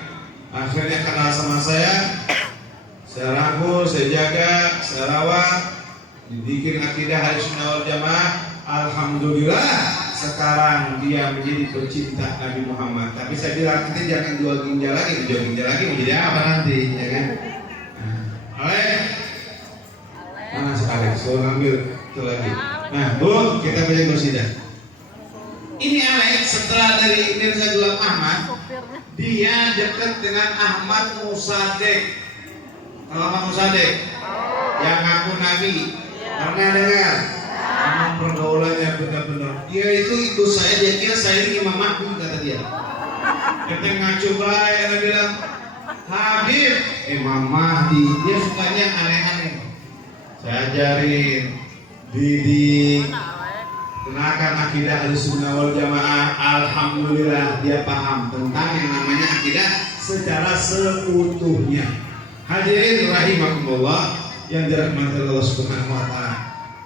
Akhirnya kenal sama saya rangkul, saya jaga, saya rawat, dibikin akidah Ahlussunnah wal Jamaah. Alhamdulillah sekarang dia menjadi pecinta Nabi Muhammad. Tapi saya bilang nanti jangan 2 ginjal lagi menjadi apa nanti, ya kan? Alek, mana si Alek? Suruh ngambil itu lagi. Nah Bu, kita baca qasidah. Ini Alek setelah dari Mirza Ghulam Ahmad, dia dekat dengan Ahmad Musaddiq. Kalau Ahmad Musaddiq yang ngaku Nabi, pernah dengar? Nama pergaulannya benar-benar. Dia itu ibu saya, dia kira saya ini Imam Mahdi, kata dia. Kita ngacu baik, dia bilang Habib Imam Mahdi. Dia sukanya aneh-aneh. Saya ajarin, didik, kenakan akidah Ahlussunnah wal Jamaah. Alhamdulillah dia paham tentang yang namanya akidah secara seutuhnya. Hadirin rahimakumullah yang dirahmati Allah Subhanahu wa taala.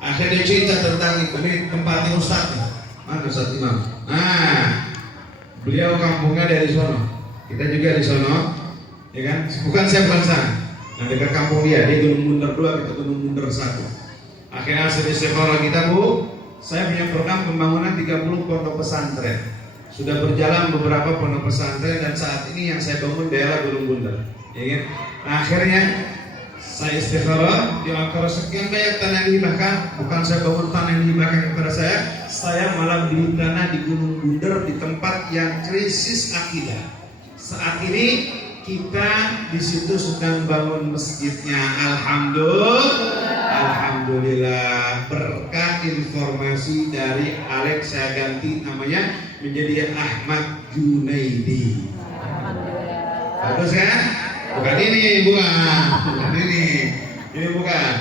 Akhirnya cerita tentang ini tempatnya Ustaz. Mana Ustaz Imam? Nah, beliau kampungnya dari sono. Kita juga di sono. Ya kan? Bukan saya bukan sana. Nah, dekat kampung dia Gunung Bunder 2, kita Gunung Bunder 1. Akhirnya hasil istiqoroh kita Bu, saya punya program pembangunan 30 pondok pesantren. Sudah berjalan beberapa pondok pesantren dan saat ini yang saya bangun daerah Gunung Bunder. Ya kan? Nah, akhirnya saya istikharah di antara sekian banyak tanah yang dihibahkan, bukan saya bangun tanah yang dihibahkan kepada saya malah beli tanah di Gunung Bunder di tempat yang krisis akidah. Saat ini kita di situ sedang bangun masjidnya. Alhamdulillah berkat informasi dari Alex, saya ganti namanya menjadi Ahmad Junaidi. Bagus kan? Bukan ini, bukan ini bukan.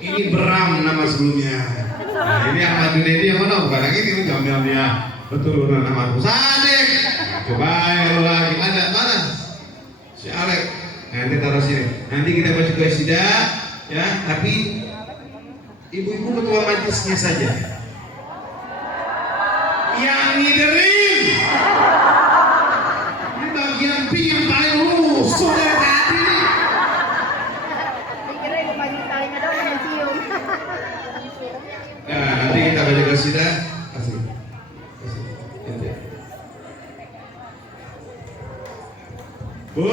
Ini Bram nama sebelumnya. Nah, ini Ahmad Junaidi yang mana? Bukan yang ini, jamnya betul benar Ahmad Musaddiq. Coba yang lagi ada mana? Si Alek. Nanti taruh sini. Nanti kita baca qasidah ya, tapi ibu-ibu ketua majelisnya saja yang ngiderin. Ini bagian P yang paling rusuh dari tadi nih. Dikira ibu majelis kalinya dong yang cium. Nah, nanti kita baca qasidah. Kasih. Bu,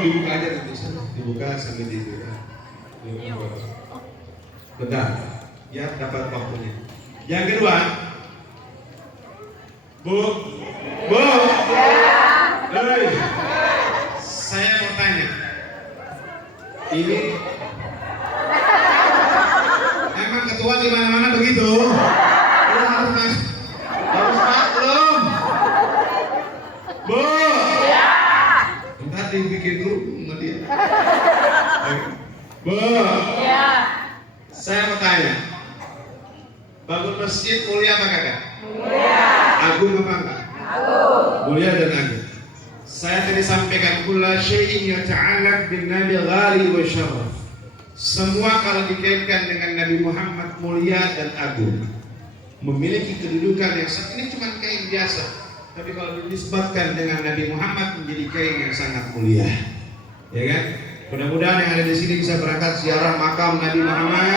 dibuka aja nanti, dibuka sambil dibuka. Bentar, ya dapat waktunya. Yang kedua, Bu, hei, saya mau tanya, ini emang ketua di mana-mana begitu? Ya, harus maklum, Bu. Bentar dibikin dulu sama dia. Bu, saya mau tanya, bangun masjid mulia apa kagak? Mulia. Agung apa enggak? Agung. Mulia dan agung. Saya tadi sampaikan kula syai'in yata'allaq bin nabi ghali wa syaraf. Semua kalau dikaitkan dengan Nabi Muhammad mulia dan agung, memiliki kedudukan yang ini cuma kain biasa. Tapi kalau dinisbatkan dengan Nabi Muhammad menjadi kain yang sangat mulia, ya kan? Mudah-mudahan yang ada di sini bisa berangkat ziarah makam Nabi Muhammad,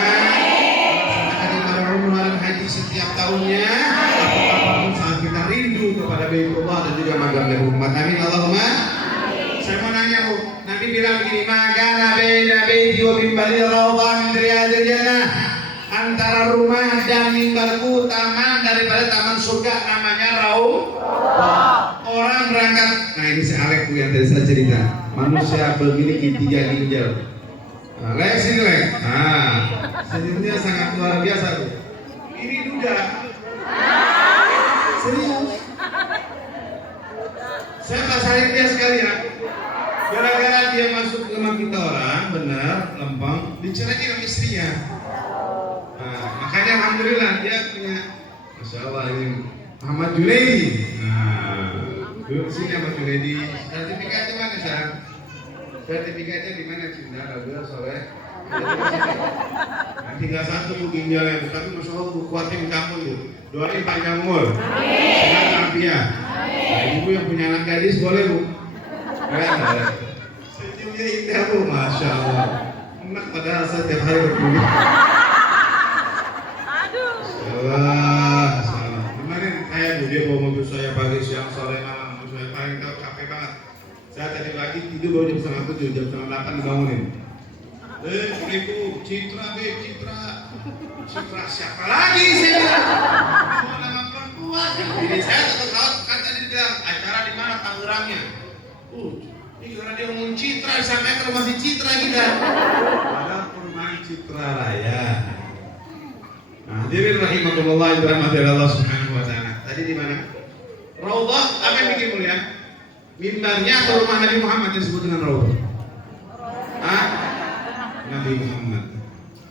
melaksanakan ibadah umrah dan haji setiap tahunnya, apapun saat kita rindu kepada Baitullah dan juga makam Nabi Muhammad. Amin Allahumma. Saya mau nanya Bu, Nabi bilang begini, maka Nabi wa mimbari raudhah min riyadil jannah. Antara rumah dan mimbarku taman daripada taman surga, namanya raudhah. Orang berangkat, nah ini si Alek yang tadi saya cerita, manusia memiliki 3 ginjal. Nah, Lek sini Lek. Nah, senyumnya sangat luar biasa tuh. Ini duda. Serius. Saya pasarin dia sekali ya. Gara-gara dia masuk ke rumah kita orang, benar, lempeng, diceraiin sama istrinya. Nah, makanya alhamdulillah dia punya, masya Allah ini Muhammad Junaidi. Nah, duduk sini sama Junaidi. Sertifikatnya mana Syah? Sertifikatnya di mana Cinta? Raga soleh. Nah, tinggal 1 Bu ginjalnya, tapi masya Allah Bu kuatin kamu tuh. Doain panjang umur. Sehat afiat. Nah, ibu yang punya anak gadis boleh Bu? Boleh. Senyumnya indah Bu, masya Allah. Enak padahal saya tiap hari berkulit. Salah. Kemarin kayak Bu dia bawa mobil saya pagi, siang, sore, malam. Mobil saya paling tahu capek banget. Saya tadi pagi tidur baru jam 7:30, jam 8 dibangunin. Ibu, Citra siapa lagi saya bilang? Mau nama perempuan. Jadi saya tetap tahu kan tadi bilang acara di mana Tangerangnya. Ini karena dia ngomong Citra sampai ke rumah si Citra kita. Padahal perumahan Citra Raya. Nah, hadirin rahimakumullah yang dirahmati Allah Subhanahu wa taala. Tadi di mana? Raudhah, apa yang bikin mulia? Mimbarnya atau rumah Nabi Muhammad disebut dengan raudhah? Hah? Nabi Muhammad.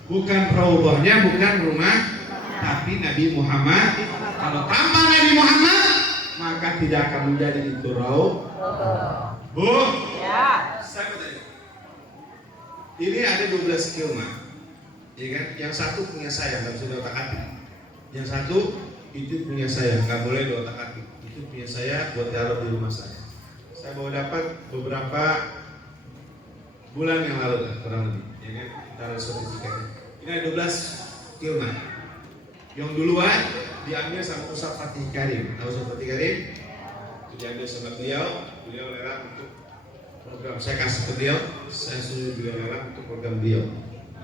Bukan raudhahnya, bukan rumah, tapi Nabi Muhammad. Kalau tanpa Nabi Muhammad, maka tidak akan menjadi itu raudhah. Bu? Ya. Saya tadi. Ini ada 12 kilma. Ya kan? Yang satu punya saya, nggak bisa diotak-atik. Yang satu itu punya saya, nggak boleh diotak-atik. Itu punya saya buat taruh di rumah saya. Saya baru dapat beberapa bulan yang lalu lah, kurang lebih. Ya kan? Taruh sertifikatnya. Ini ada 12 kilma. Yang duluan diambil sama Ustaz Fatih Karim. Tahu Ustaz Fatih Karim? Itu diambil sama beliau lelang untuk program. Saya kasih ke beliau, saya suruh beliau lelang untuk program beliau.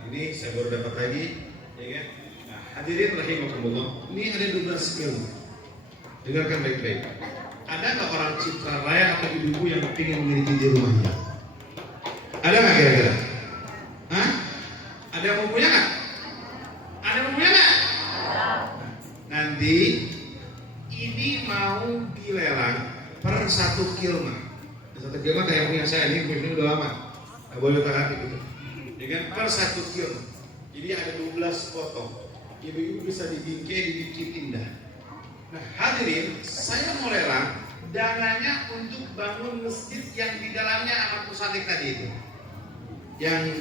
Ini saya baru dapat lagi, ya kan? Nah, hadirin rahimakumullah, ini ada 12 skill. Dengarkan baik-baik. Ada nggak orang Citra Raya atau ibu-ibu yang ingin memiliki di rumahnya? Ada nggak kira-kira? Hah? Ada yang mau punya nggak? Ada yang mau punya nggak? Nanti ini mau dilelang per 1 kilma. 1 kilma kayak punya saya ini udah lama. Nggak boleh tahan gitu. Dengan per 1 kilma. Jadi ada 12 potong. Ibu-ibu bisa dibingkai, dibikin indah. Nah hadirin, saya mau lelang dananya untuk bangun masjid yang di dalamnya Ahmad Musadik tadi itu. yang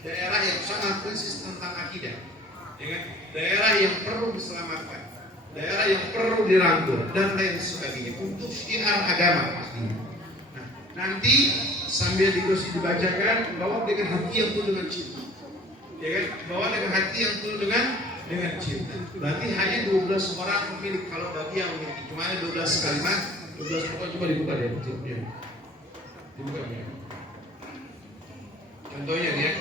daerah yang sangat krisis tentang akidah, ya kan? Daerah yang perlu diselamatkan, daerah yang perlu dirangkul dan lain sebagainya untuk syiar agama pastinya. Nah, nanti sambil dibacakan bawa dengan hati yang penuh dengan cinta, ya kan? Bawa dengan hati yang penuh dengan cinta. Berarti hanya 12 orang pemilik kalau bagi yang memiliki cuma ada 12 kalimat, 12 pokok. Coba dibuka deh, dibuka ya. Contohnya nih ya,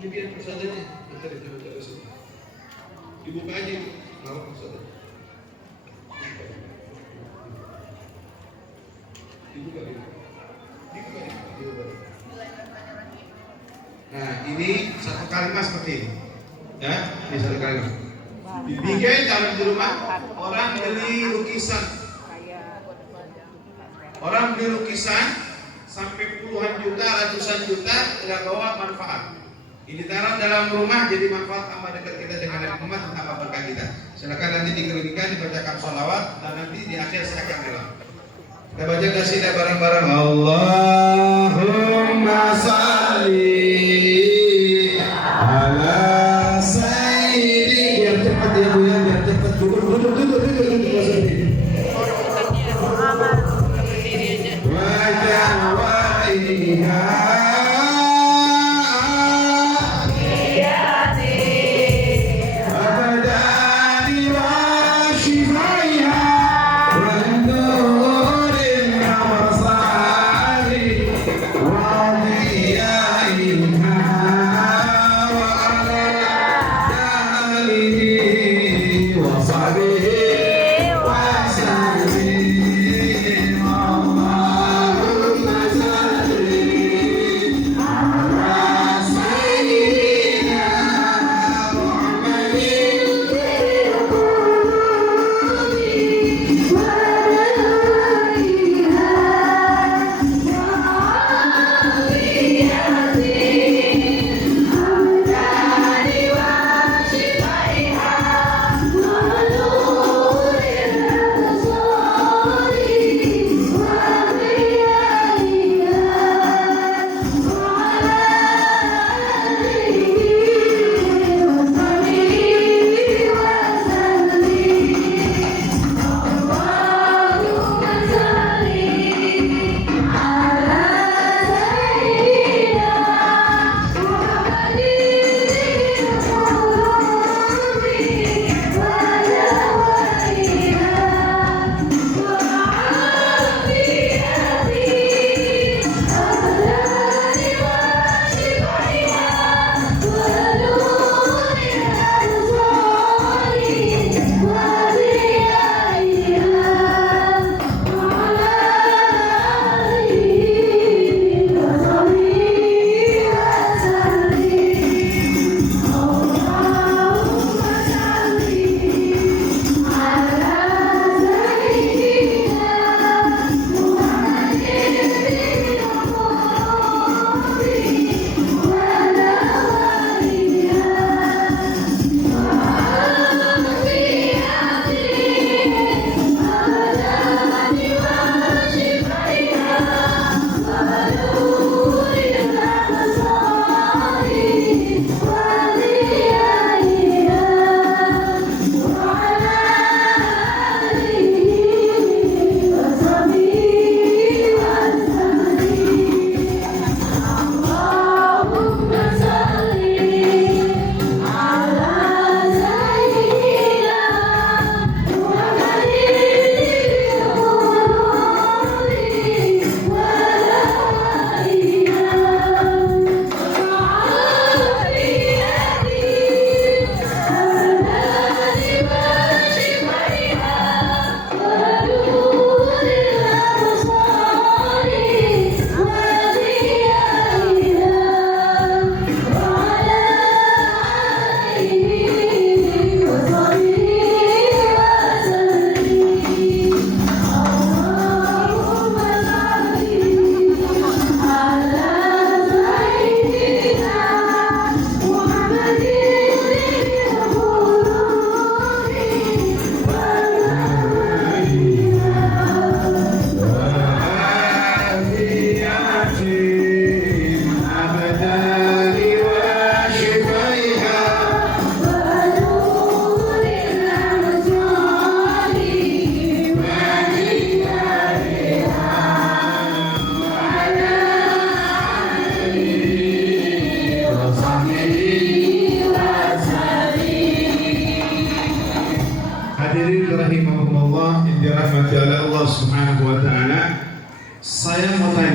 ini biar persadannya, bentar dibuka aja, kalau persadan. Dibuka. Nah, ini satu kalimat seperti ini, ya, ini satu kalimat. Dibikin kalau di rumah orang beli lukisan, sampai puluhan juta, ratusan juta, tidak bawa manfaat. Ini taruh dalam rumah jadi manfaat tambah dekat kita dengan Nabi Muhammad, tambah berkah kita. Silakan nanti dikelilingkan, dibacakan sholawat, dan nanti di akhir saya akan bilang. Kita baca qasidah bareng-bareng. Allahumma salli ala sayyidi. Biar cepat ya Bu ya, biar cepat. Duduk.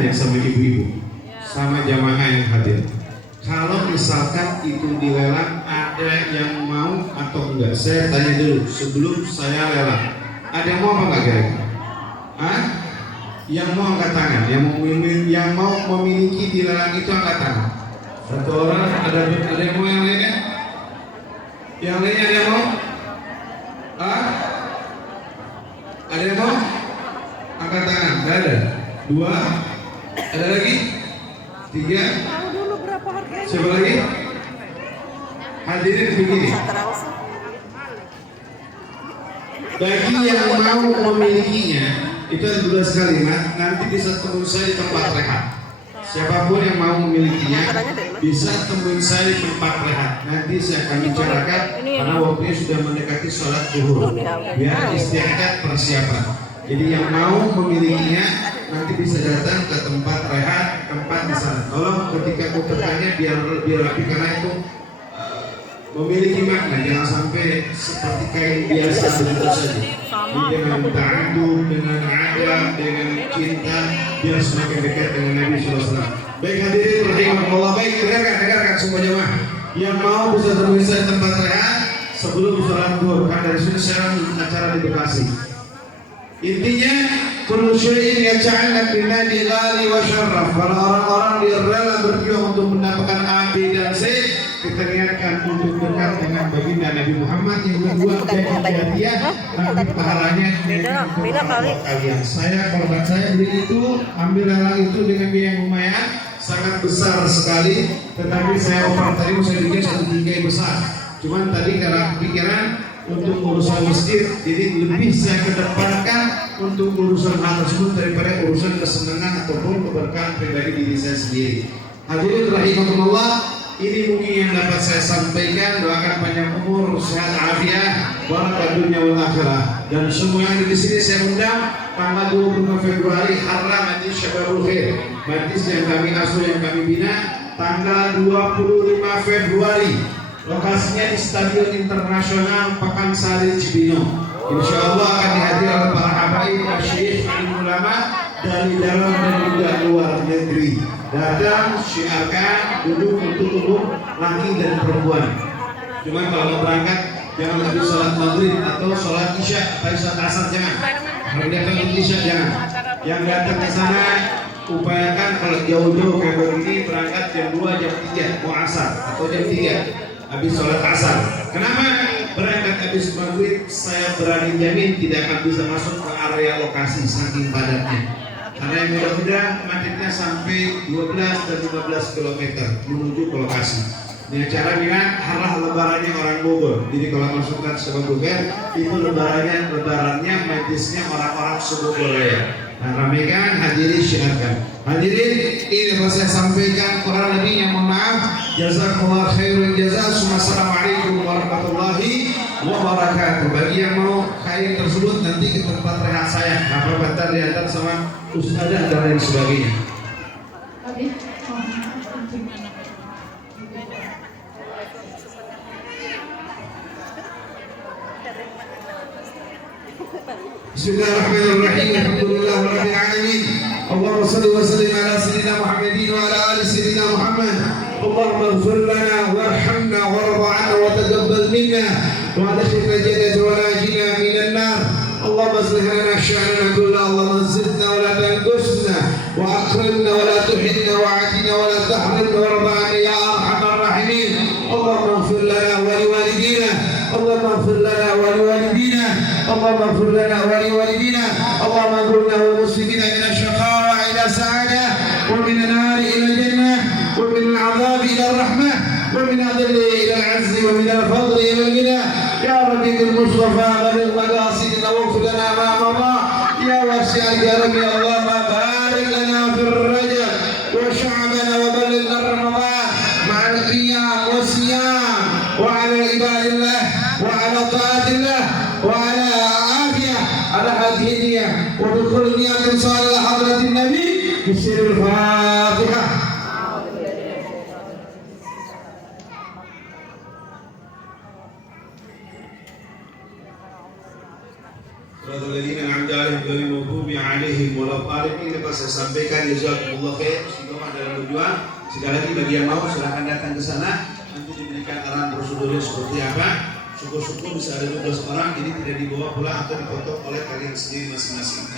tanya sama ibu-ibu, sama jamaah yang hadir. Kalau misalkan itu dilelang, ada yang mau atau enggak? Saya tanya dulu sebelum saya lelang. Ada yang mau apa enggak kira-kira? Hah? Yang mau angkat tangan, yang mau memiliki dilelang itu angkat tangan. Satu orang, ada yang mau yang lainnya? Yang lainnya ada yang mau? Hah? Ada yang mau? Angkat tangan, tidak ada. Dua, ada lagi? Tiga, siapa lagi? Hadirin begini. Bagi yang mau memilikinya, itu ada 12 kalimat. Nanti bisa temui saya di tempat rehat. Siapapun yang mau memilikinya bisa temuin saya di tempat rehat. Nanti saya akan bicarakan karena waktunya sudah mendekati sholat zuhur. Biar istirahat persiapan. Jadi yang mau memilikinya nanti bisa datang ke tempat rehat, tempat di sana. Tolong ketika bertanya biar rapi karena itu memiliki makna, jangan sampai seperti kain biasa begitu saja. Dengan ta'adub, dengan adab, dengan cinta, biar semakin dekat dengan Nabi SAW. Baik hadirin rahimahullah, baik dengarkan semua jemaah. Yang mau bisa temui saya tempat rehat sebelum sholat zuhur. Kan dari sini saya acara di Bekasi. Intinya kullu syai'in yaj'alna bin nadi ghali wa syarraf. Kalau orang-orang dia rela berjuang untuk mendapatkan A, B dan C, kita niatkan untuk dekat dengan baginda Nabi Muhammad. Yang kedua jadi hadiah nanti pahalanya beda kali. Kalian saya korban saya beli itu, ambil lelang itu dengan biaya yang lumayan sangat besar sekali. Tetapi saya oper tadi saya bikin satu bingkai besar. Cuman tadi karena pikiran untuk urusan masjid, jadi lebih saya kedepankan untuk urusan hal tersebut daripada urusan kesenangan ataupun keberkahan pribadi diri saya sendiri. Hadirin rahimahumullah, ini mungkin yang dapat saya sampaikan. Doakan panjang umur, sehat afiat, barakah dunia wal akhirah. Dan semua yang ada di sini saya undang tanggal 25 Februari Harra Majlis Syababul Khair, majlis yang kami asuh yang kami bina, tanggal 25 Februari. Lokasinya di Stadion Internasional Pakansari Cibinong. Insya Allah akan dihadiri oleh para habaib, masyayikh, ulama dari dalam dan juga luar negeri. Datang, syiarkan, duduk untuk umum laki dan perempuan. Cuma kalau mau berangkat jangan habis sholat maghrib atau sholat isya atau sholat asar jangan. Kalau datang untuk isya jangan. Yang datang ke sana upayakan kalau jauh-jauh kayak begini berangkat jam 2 jam 3 mau asar atau jam 3. Habis sholat asar. Kenapa berangkat habis maghrib? Saya berani jamin tidak akan bisa masuk ke area lokasi saking padatnya. Karena yang mudah-mudahan macetnya sampai 12 dan 15 km menuju ke lokasi. Ini acara dengan harlah lebarannya orang Bogor. Jadi kalau masukkan Syababul Khair itu lebarannya majlisnya orang-orang Bogor ya. Nah, ramaikan, hadirin syiarkan. Hadirin, ini yang saya sampaikan kurang lebihnya mohon maaf. Jazakallah khairul jazaa. Assalamualaikum warahmatullahi wabarakatuh. Bagi yang mau kain tersebut nanti ke tempat rehat saya. Apa-apa diantar sama ustazah dan lain sebagainya. Bismillahirrahmanirrahim. Alhamdulillahirabbil alamin. Allahumma shalli wa sallim ala sayyidina Muhammadin wa ala ali sayyidina Muhammad. Allahumma ighfir lana warhamna warḍ 'anna wa taqabbal minna wa adkhilna jannata wa najina minan nar. Allahumma aslih lana sya'nana kullahu. Allahumma zidna wa la tanqusna wa akrimna wa la tuhinna wa 'atina wa la tahrimna warḍ 'anna ya arhamar rahimin. Allahumma ighfir lana wa liwalidina. Allahumma ighfir lana wa liwalidina. اللهم اغفر لنا ولوالدينا. اللهم اغفرنا والمسلمين من الشقاوة إلى السعادة ومن النار إلى الجنة ومن العذاب إلى الرحمة ومن الذل إلى العز ومن الفضل إلى الغنى. يا ربي بالمصطفى بلغ مقاصدنا واغفر لنا ما مضى. يا واسع الكرم يا الله بارك لنا في الرجب وشعبنا وبلغنا رمضان مع القيام والصيام وعلى عباد الله وعلى طاعة الله وعلى عافية على هديه وبكل نية صالحة حضرة النبي بسر الفاتحة. Radhiyallahu anhum dari maghdubi alaihim waladhdallin. Ini pas saya sampaikan jazakumullah khair. Istiqomah dalam tujuan. Sekali lagi bagi yang mau silakan datang ke sana. Nanti diberikan arahan prosedurnya seperti apa. Syukur-syukur bisa ada 12 orang, jadi tidak dibawa pulang atau dipotong oleh kalian sendiri masing-masing.